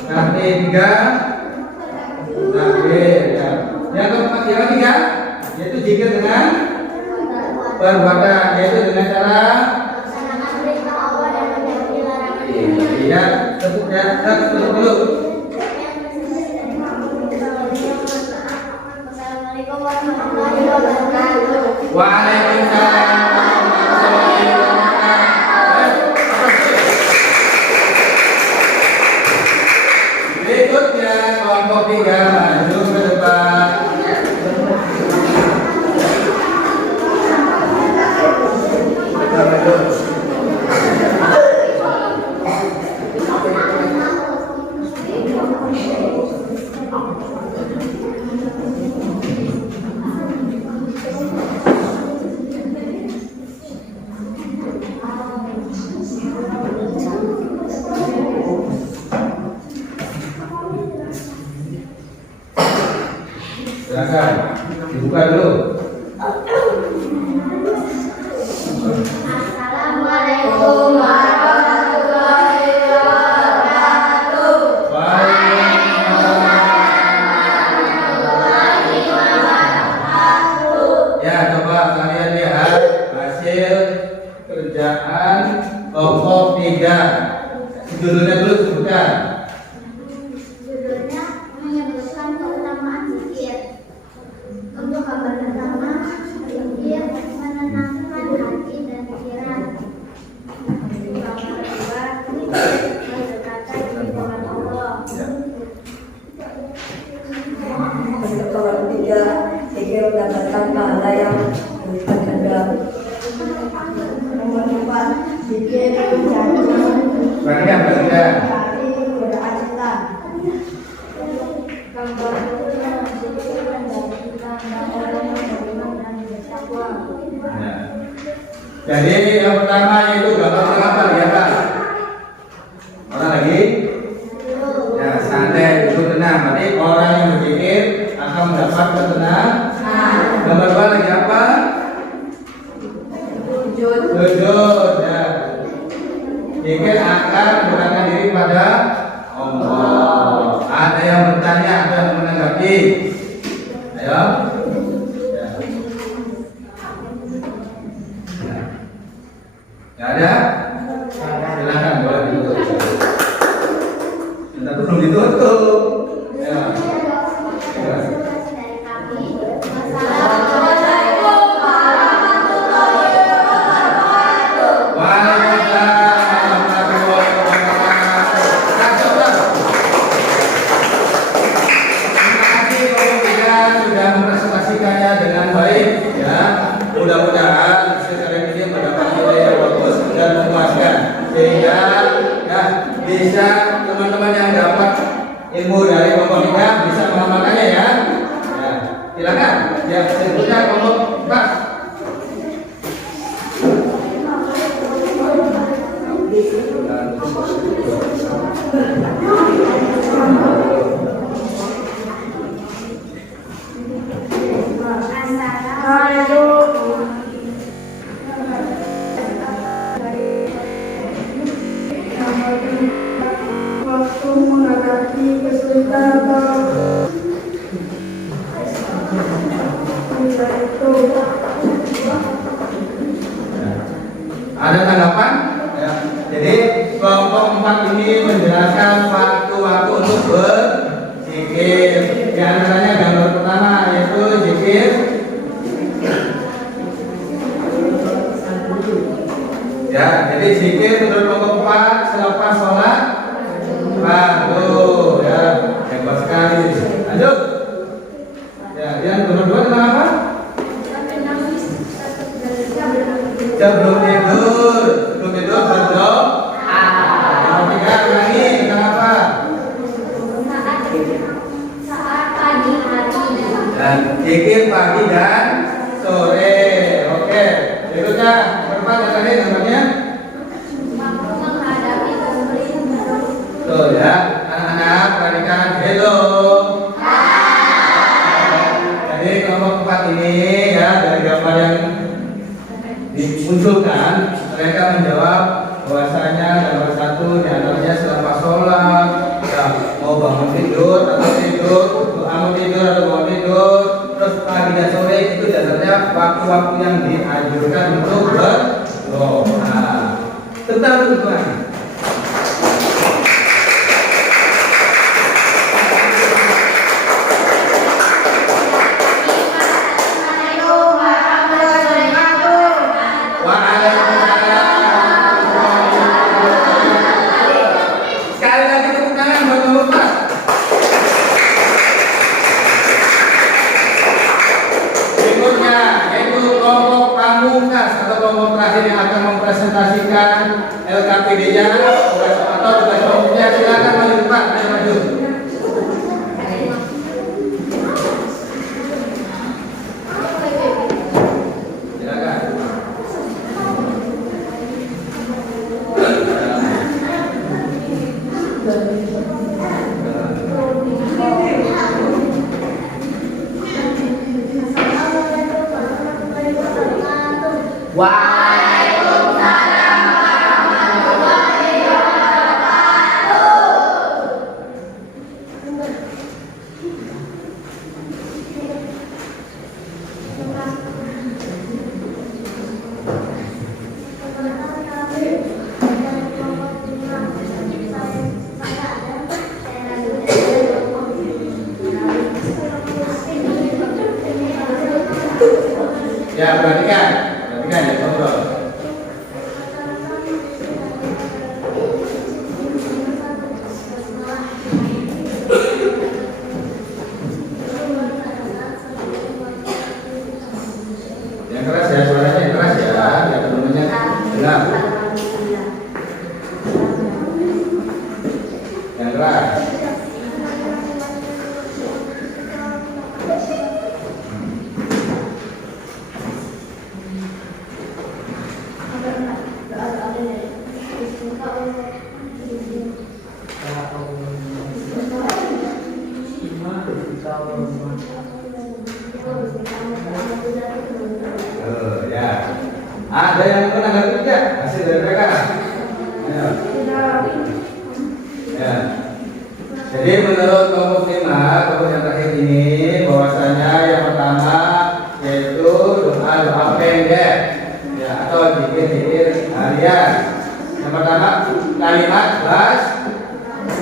tasbih 3 takbir. Ya. Yang ketiga yaitu zikir dengan perbuatan, yaitu dengan cara ya, tepuk ya, tepuk dulu. Assalamualaikum warahmatullahi wabarakatuh. Waalaikumsalam warahmatullahi wabarakatuh. Berikutnya kelompok 3 maju ke depan. Silakan dibuka dulu. Assalamualaikum warahmatullahi wabarakatuh. Ya, coba kalian lihat hasil kerjaan kelompok 3. Judulnya dulu sebutkan. Judulnya menyebutkan keutamaan zikir. Untuk gambar pertama, zikir menenangkan hati dan pikiran. Gambar kedua, zikir mendekatkan kepada Allah. Untuk nomor 3, zikir mendapatkan pahala yang berlipat ganda. Nomor 4, zikir berjanji Berarti apa tidak? hati godaan setan. Gambar kedua, zikir menjadikan orang yang beriman dan bertakwa. Ya. Jadi yang pertama yaitu gambar apa ya Pak? Orang lagi? Ya, santai, duduk tenang. Berarti orang yang berzikir akan mendapat ketenangan. Gambar 2 lagi apa? Sujud. Ya. Zikir akan mendekatkan diri pada Allah. Ada yang bertanya, ada yang menanggapi. Ayo. Ya. Gak ada? Silakan boleh ditutup. Tapi belum ditutup. Ya. Ya. Dari kami, Wassalamualaikum warahmatullahi wabarakatuh. Waalaikumsalam warahmatullahi wabarakatuh. Terima kasih kelompok 3 sudah mepresentasikannya dengan baik. Ya, mudah-mudahan hasil kalian ini mendapat nilai yang bagus dan memuaskan, sehingga ya bisa teman-teman yang dapat ilmu dari kelompok 3 bisa mengamalkannya ya. Ya, silakan. Ya, selanjutnya kelompok 4. Waktu menghadapi kesulitan itu Ada tanggapan? Ya. Jadi kelompok 4 ini menjelaskan waktu-waktu untuk berzikir. Di antaranya gambar pertama yaitu zikir Sebelum tidur berdoa. Yang ketiga ulangi tentang apa? Saat pagi hari Dan zikir pagi dan sore. Oke. Berikutnya keempat yang tadi namanya. waktu menghadapi pemerintah. Tuh ya, anak-anak perhatikan hello. Jadi kelompok 4 ini ya dari gambar yang dimunculkan mereka menjawab bahwasanya gambar 1 diantaranya selepas sholat ya, mau bangun tidur atau tidur mau tidur atau mau tidur terus pagi dan sore itu diantaranya waktu-waktu yang dianjurkan untuk berdoa. Tetap berdoa. Sekali lagi tepuk tangan buat kelompok 4. Berikutnya yaitu kelompok pamungkas atau kelompok terakhir yang akan mempresentasikan LKPD-nya atau tugas kelompoknya. Silakan maju depan, ayo maju. Silakan. Ya, perhatikan ya, ngobrol. Yang keras ya, suaranya yang keras ya, yang temennya dengar. Yang keras. Ya. Ada yang menanggapi tidak hasil dari mereka? Ya. Ya. Jadi menurut kelompok 5, kelompok yang terakhir ini bahwasanya yang pertama yaitu doa pendek ya atau zikir harian. Yang pertama kalimat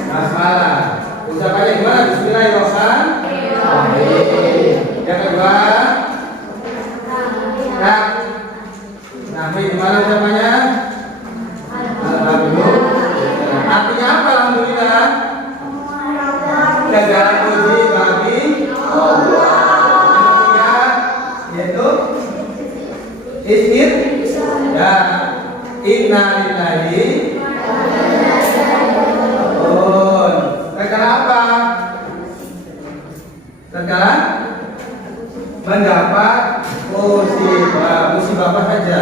basmalah. Ucapannya gimana? Bismillahirrahmanirrahim. Yang kedua Nabi gimana ucapannya? Alhamdulillah. Artinya apa alhamdulillah? Segala puji bagi Allah. Yang ketiga yaitu ya innalillahi. Sekarang apa? Sekarang mendapat musibah apa saja?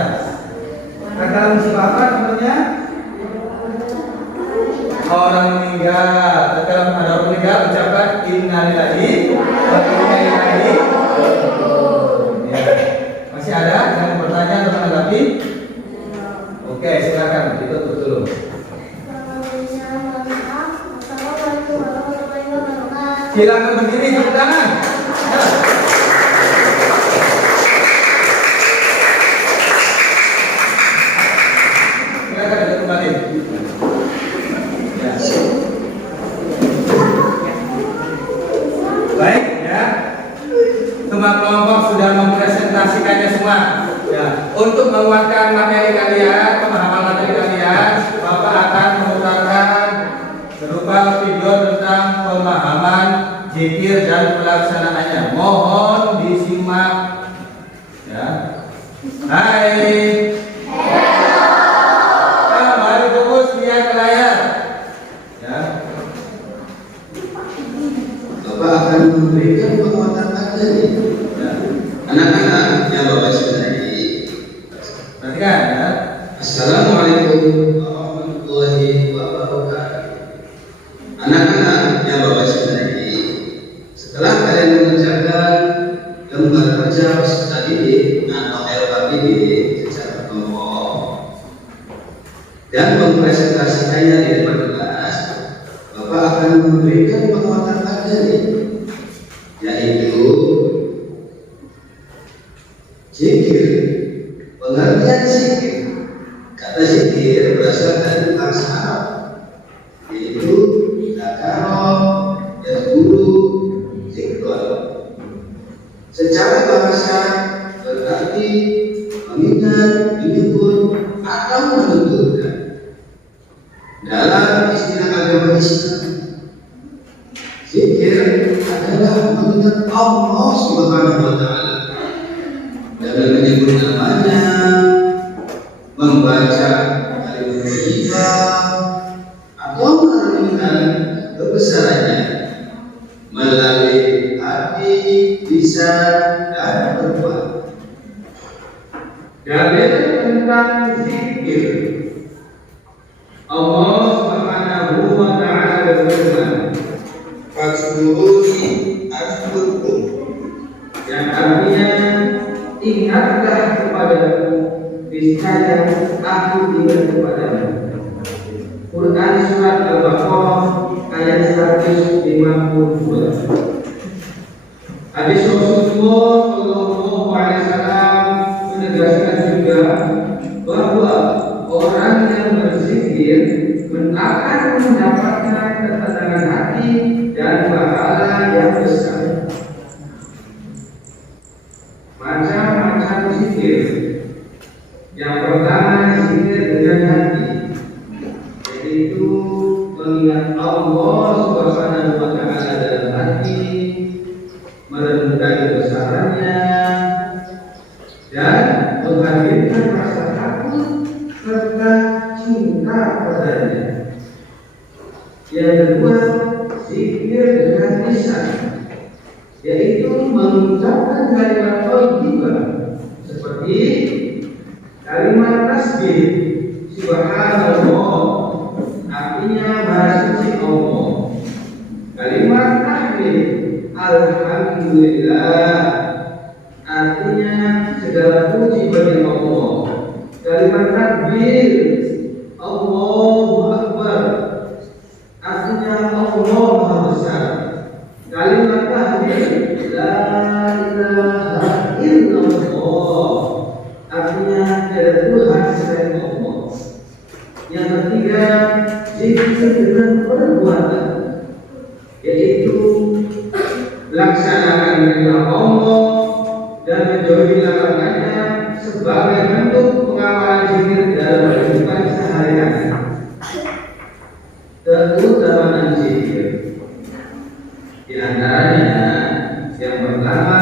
Sekarang musibah apa namanya? Orang meninggal. Sekarang ada orang meninggal ucapkan innalillahi wa inna ilaihi raji'un. Ya. Masih ada yang bertanya atau menanggapi? Oke, silakan ditutup dulu. Silakan berdiri, tepuk tangan. Silakan duduk kembali. Ya. Baik ya. Semua kelompok sudah mempresentasikannya semua. Ya. Untuk menguatkan materi kalian, pemahaman materi kalian, Bapak akan memutarkan berupa video tentang pemahaman zikir dan pelaksanaannya. Mohon disimak. Ya. Hai. tadi atau LKPD secara kelompok dan mempresentasikannya di depan kelas, Bapak akan memberikan penguatan materi, yaitu zikir. Pengertian zikir, kata zikir berasal dari bahasa Arab, yaitu dzakara, yadhkuru, zikron. Secara bahasa berarti mengingat, menyebut, atau menuturkan. Dalam istilah agama Islam, zikir adalah mengingat Allah Subhanahu wa Ta'ala dengan menyebut namanya, membaca al-Fatihah, atau merenungkan kebesarannya melalui hati, lisan, dan perbuatan. Dalil tentang zikir, Allah Subhanahu wa Ta'ala berfirman, "Fazkuruni azkurkum," yang artinya ingatlah kepadaku, niscaya aku ingat kepadamu. Quran surat Al-Baqarah ayat 152. Hadis Rasulullah Shallallahu Alaihi Wasallam menegaskan juga bahwa orang yang berzikir akan mendapatkan ketenangan hati dan pahala yang besar. Macam-macam zikir. Yang pertama, zikir dengan hati, yaitu mengingat Allah Subhanahu wa Ta'ala dalam hati, merenungkan kebesarannya, dan menghadirkan rasa takut serta cinta padanya. Yang kedua, zikir dengan lisan, yaitu mengucapkan kalimat thayyibah seperti kalimat tasbih subhanallah, artinya maha suci Allah. Kalimat tahmid alhamdulillah, artinya segala puji bagi Allah. Kalimat takbir Allahu Akbar, artinya Allah Maha Besar. Kalimat tahlil la ilaha illallah, artinya tiada Tuhan selain Allah. Yang ketiga, zikir dengan perbuatan, yaitu laksanakan perintah Allah dan menjauhi larangannya sebagai bentuk pengawalan zikir dalam kehidupan sehari-hari. Keutamaan zikir di antaranya, yang pertama,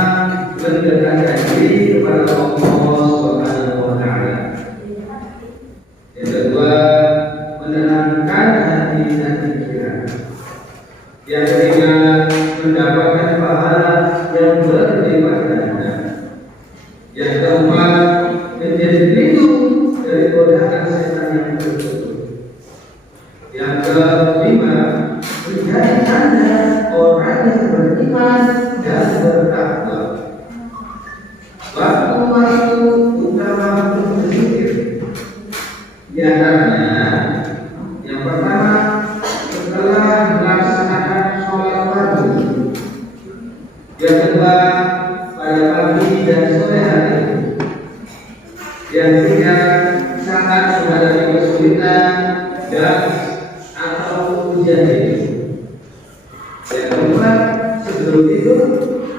mendekatkan diri kepada Allah Subhanahu wa Ta'ala. Yang kedua, menenangkan hati dan pikiran. Yang ketiga, mendapatkan pahala yang berlipat ganda. Yang keempat, menjadi pelindung dari godaan setan yang tertutup. Yang kelima, menjadi tanda orang yang beriman dan bertakwa. Waktu-waktu utama untuk berzikir, di antaranya, yang pertama, setelah melaksanakan sholat fardu. Yang kedua, pada pagi dan sore hari. Yang ketiga, saat menghadapi kesulitan dan atau ujian hidup. Yang keempat, sebelum tidur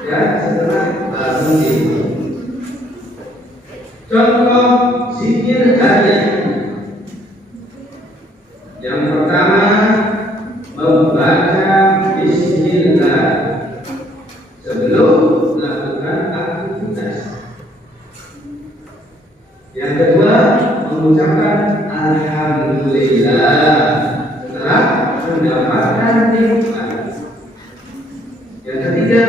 dan setelah bangun tidur. Contoh zikir harian. Yang pertama, membaca bismillah sebelum melakukan aktivitas. Yang kedua, mengucapkan alhamdulillah setelah mendapatkan nikmat. Yang ketiga,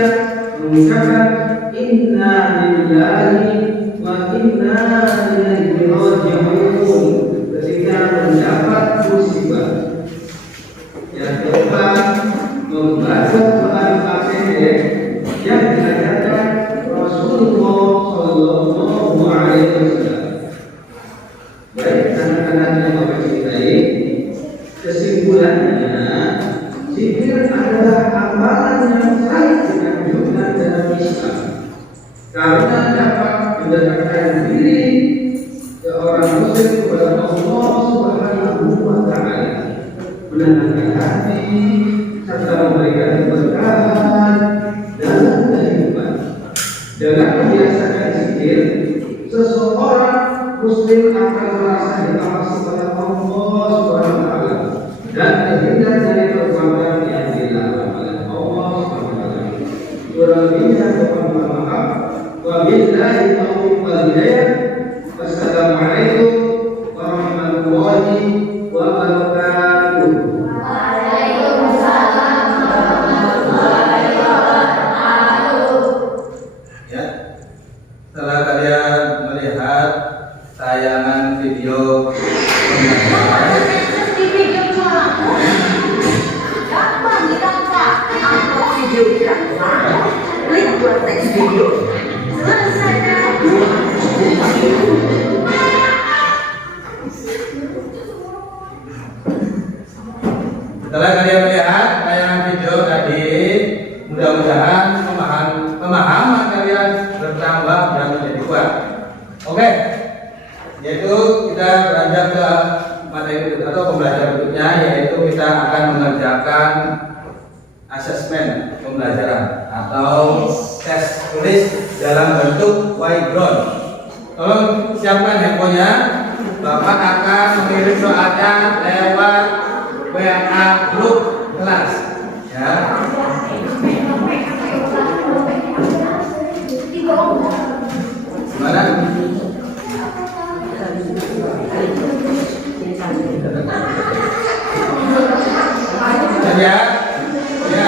mengucapkan inna lillahi wa inna ilaihi raji'un ketika mendapat musibah. Yang keempat, membaca doa pendek yang diajarkan Rasulullah mendekatkan diri seorang muslim kepada Allah Subhanahu wa Ta'ala, menenangkan hati serta memberikan keberkahan dalam kehidupan. Dengan membiasakan zikir, seseorang muslim akan merasa dekat kepada Allah Subhanahu wa Ta'ala dan terhindar dari perbuatan yang dilarang oleh Allah Subhanahu wa Ta'ala. Kurangnya mohon maaf. Wabillahi taufiq wal hidayah. Wassalamualaikum warahmatullahi wabarakatuh. Ya, setelah kalian melihat tayangan video setelah kalian melihat tayangan video tadi, mudah-mudahan pemahaman kalian bertambah dan menjadi kuat. Oke, yaitu kita beranjak ke materi atau pembelajaran berikutnya, yaitu kita akan mengerjakan asesmen pembelajaran atau tes tulis dalam bentuk whiteboard. Tolong siapkan handphonenya. Bapak akan mengirim soalnya lewat WA grup kelas. Ya. Mana? Ya. Ya.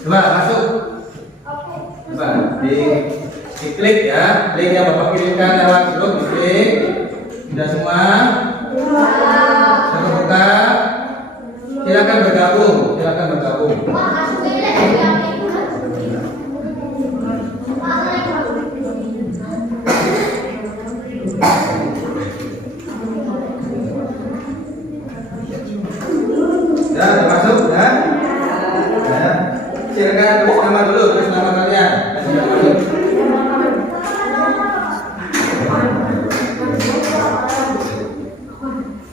Coba masuk. Coba diklik ya, link yang Bapak kirimkan lewat grup, diklik. Sudah semua? Sudah buka? Silakan bergabung, silakan bergabung. Ya, udah masuk ya? Ya. Silakan tulis nama dulu, tulis nama kalian. Sudah masuk.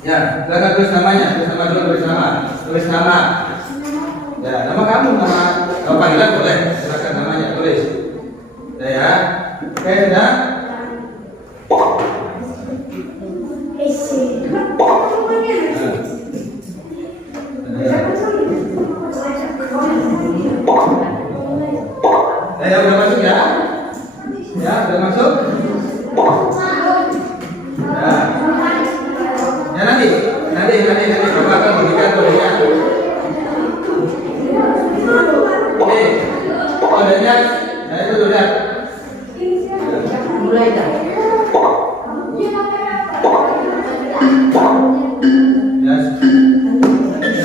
Ya, silakan tulis namanya, tulis nama dulu, tulis nama. Ya, nama kamu, nama panggilan boleh. Silakan namanya, tulis. Ya. Oke, sudah. Ya udah masuk ya? Ya udah masuk? Ya. Ya nanti Bapak akan berikan kodenya. Oke, kodenya, nah itu sudah. Mulai dah. Ya. Ya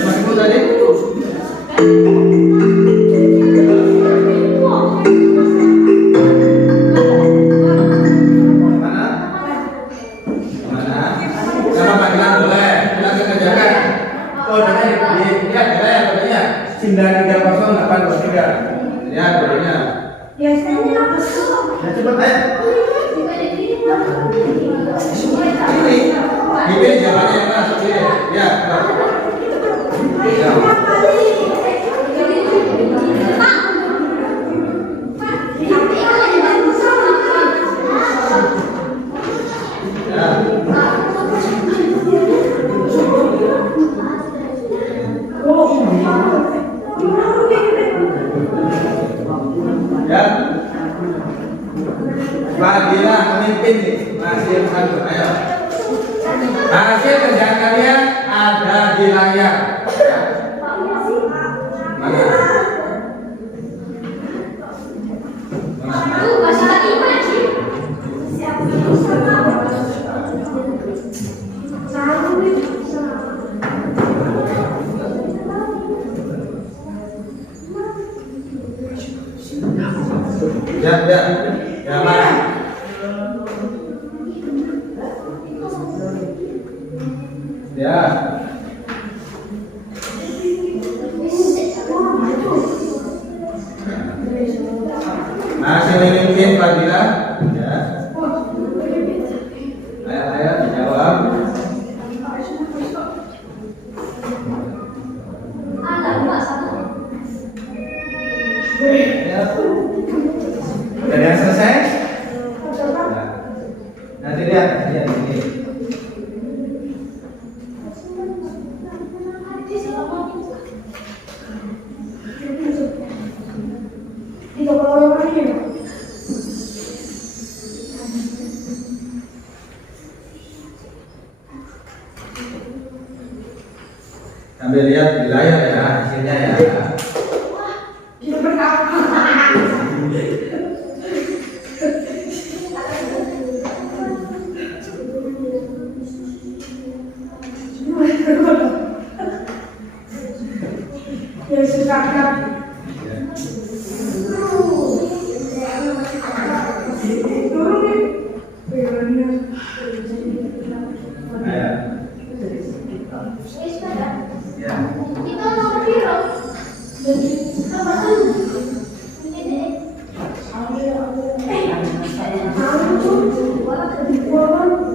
masuk tadi. Ya, kodenya. Biasanya apa sih? Ya, cepat ayo. Ini. Ya. Fadilah pemimpin nih, masih yang satu. Ayo. Hasil kerja kalian ada di layar. Mana? Ya, Mas. Ya. Masih memimpin Fadilah. Ya. Ayo dijawab. Ya. Udah yang selesai? Nah, nanti lihat ini. Sambil lihat di layar ya hasilnya ya. Ya.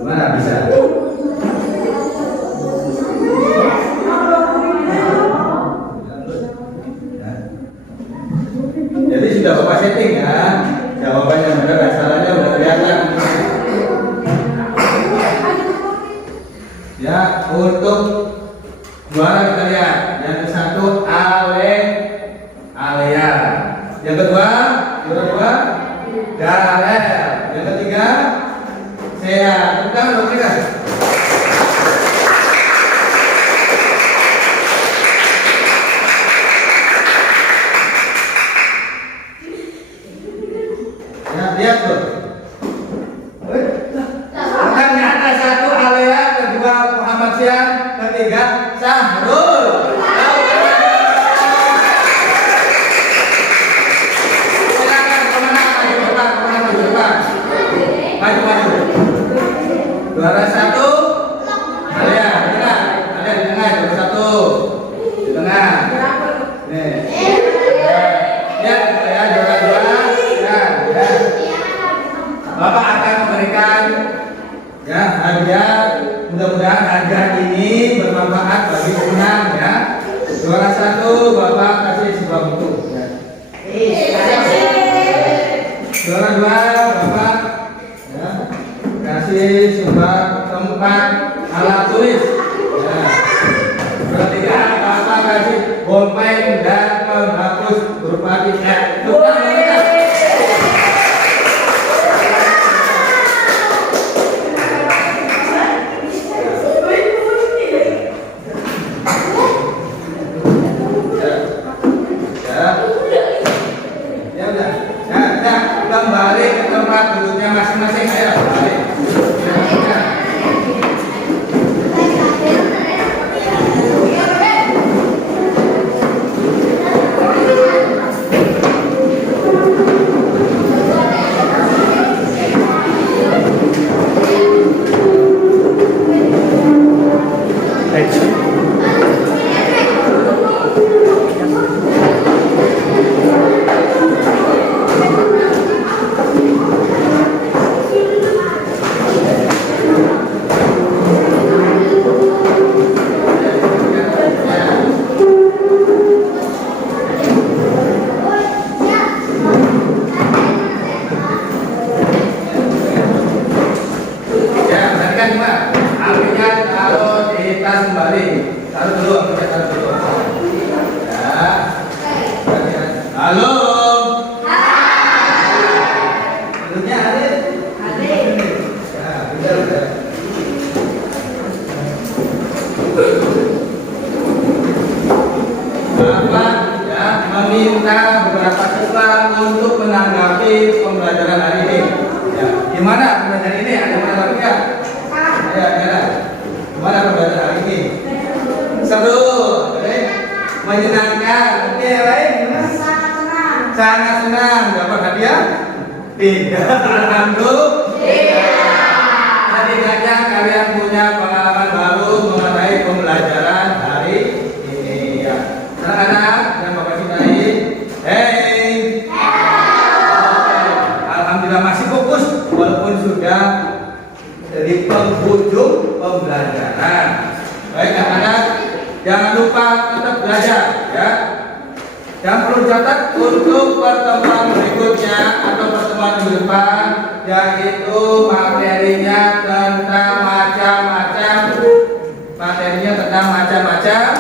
Mana bisa? Jadi sudah Bapak setting ya. Jawabannya benar dan salahnya udah kelihatan. Ya, untuk juara kita lihat. Yang ke satu Alea. Yang kedua Darel. Yang ketiga Sea. Tepuk dong kita. Ya, lihat tuh. Ternyata satu Alea, kedua Muhammad Sian, ketiga Sahrul. Silakan pemenang maju depan. Maju. Juara satu Alea, di tengah juara satu. Di tengah. Nih. Lihat ya juara dua. Ya. Bapak akan memberikan ya hadiah, mudah-mudahan hadiah ini bermanfaat bagi pemenang ya. Juara satu Bapak kasih sebuah buku ya. Juara dua Bapak ya, kasih sebuah tempat alat tulis ya. Juara tiga Bapak kasih bolpen dan penghapus huruf batik ya. Kembali ke tempat duduknya masing-masing. Ayo, balik. Bapak ya meminta beberapa siswa untuk menanggapi pembelajaran hari ini. Ya, gimana pembelajaran ini? Ada yang menanggapi nggak? Ya. Gimana pembelajaran hari ini? Seru, oke? Menyenangkan. Oke, baik. Sangat senang. Dapat hadiah? Tidak. Alhamdulillah. Setidaknya kalian punya pengalaman baru mengenai pembelajaran hari ini. Ya. Anak-anak dan Bapak cintai. Hey. Alhamdulillah masih fokus walaupun sudah di penghujung pembelajaran. Baik anak-anak, jangan lupa tetap belajar ya. Yang perlu catat untuk pertemuan berikutnya atau pertemuan minggu depan, yaitu materinya tentang macam-macam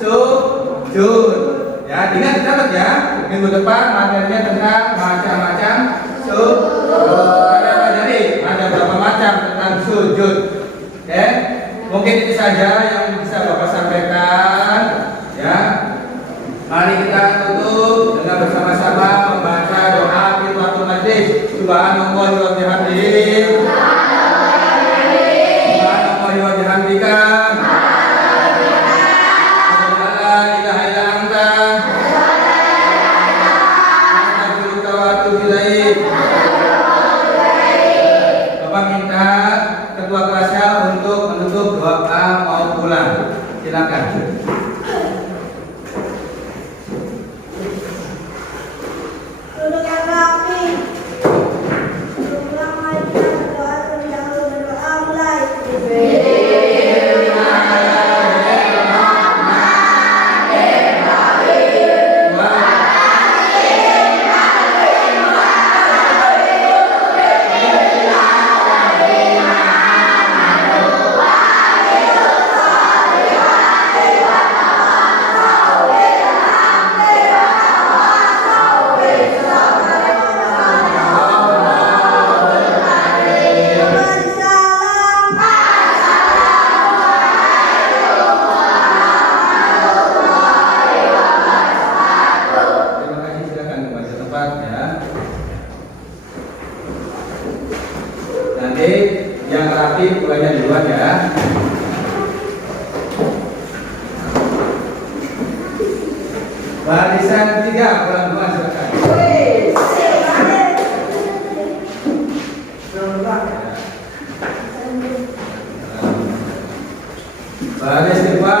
sujud. Ya, ingat dicatat ya. Minggu depan materinya tentang macam-macam sujud. Ada berapa macam tentang sujud? Oke, mungkin itu saja yang bisa Bapak sampaikan. Ya. Mari kita tutup dengan bersama-sama membaca doa Qiyamatul Majlis. Subhanallahi wa bihamdihi. Subhanallahi wa bihamdika. La ilaha illa anta. Astaghfiruka wa atubu ilaik. Bapak minta ketua kelasnya untuk menutup doa mau pulang. Silakan. Duduk yang rapi. Pulang mari kita berdoa terlebih dahulu. Berdoa mulai. Terima kasih, silakan kembali ke tempat ya. Nanti yang rapi pulangnya duluan ya. Barisan 3 pulang duluan silakan. Baris kedua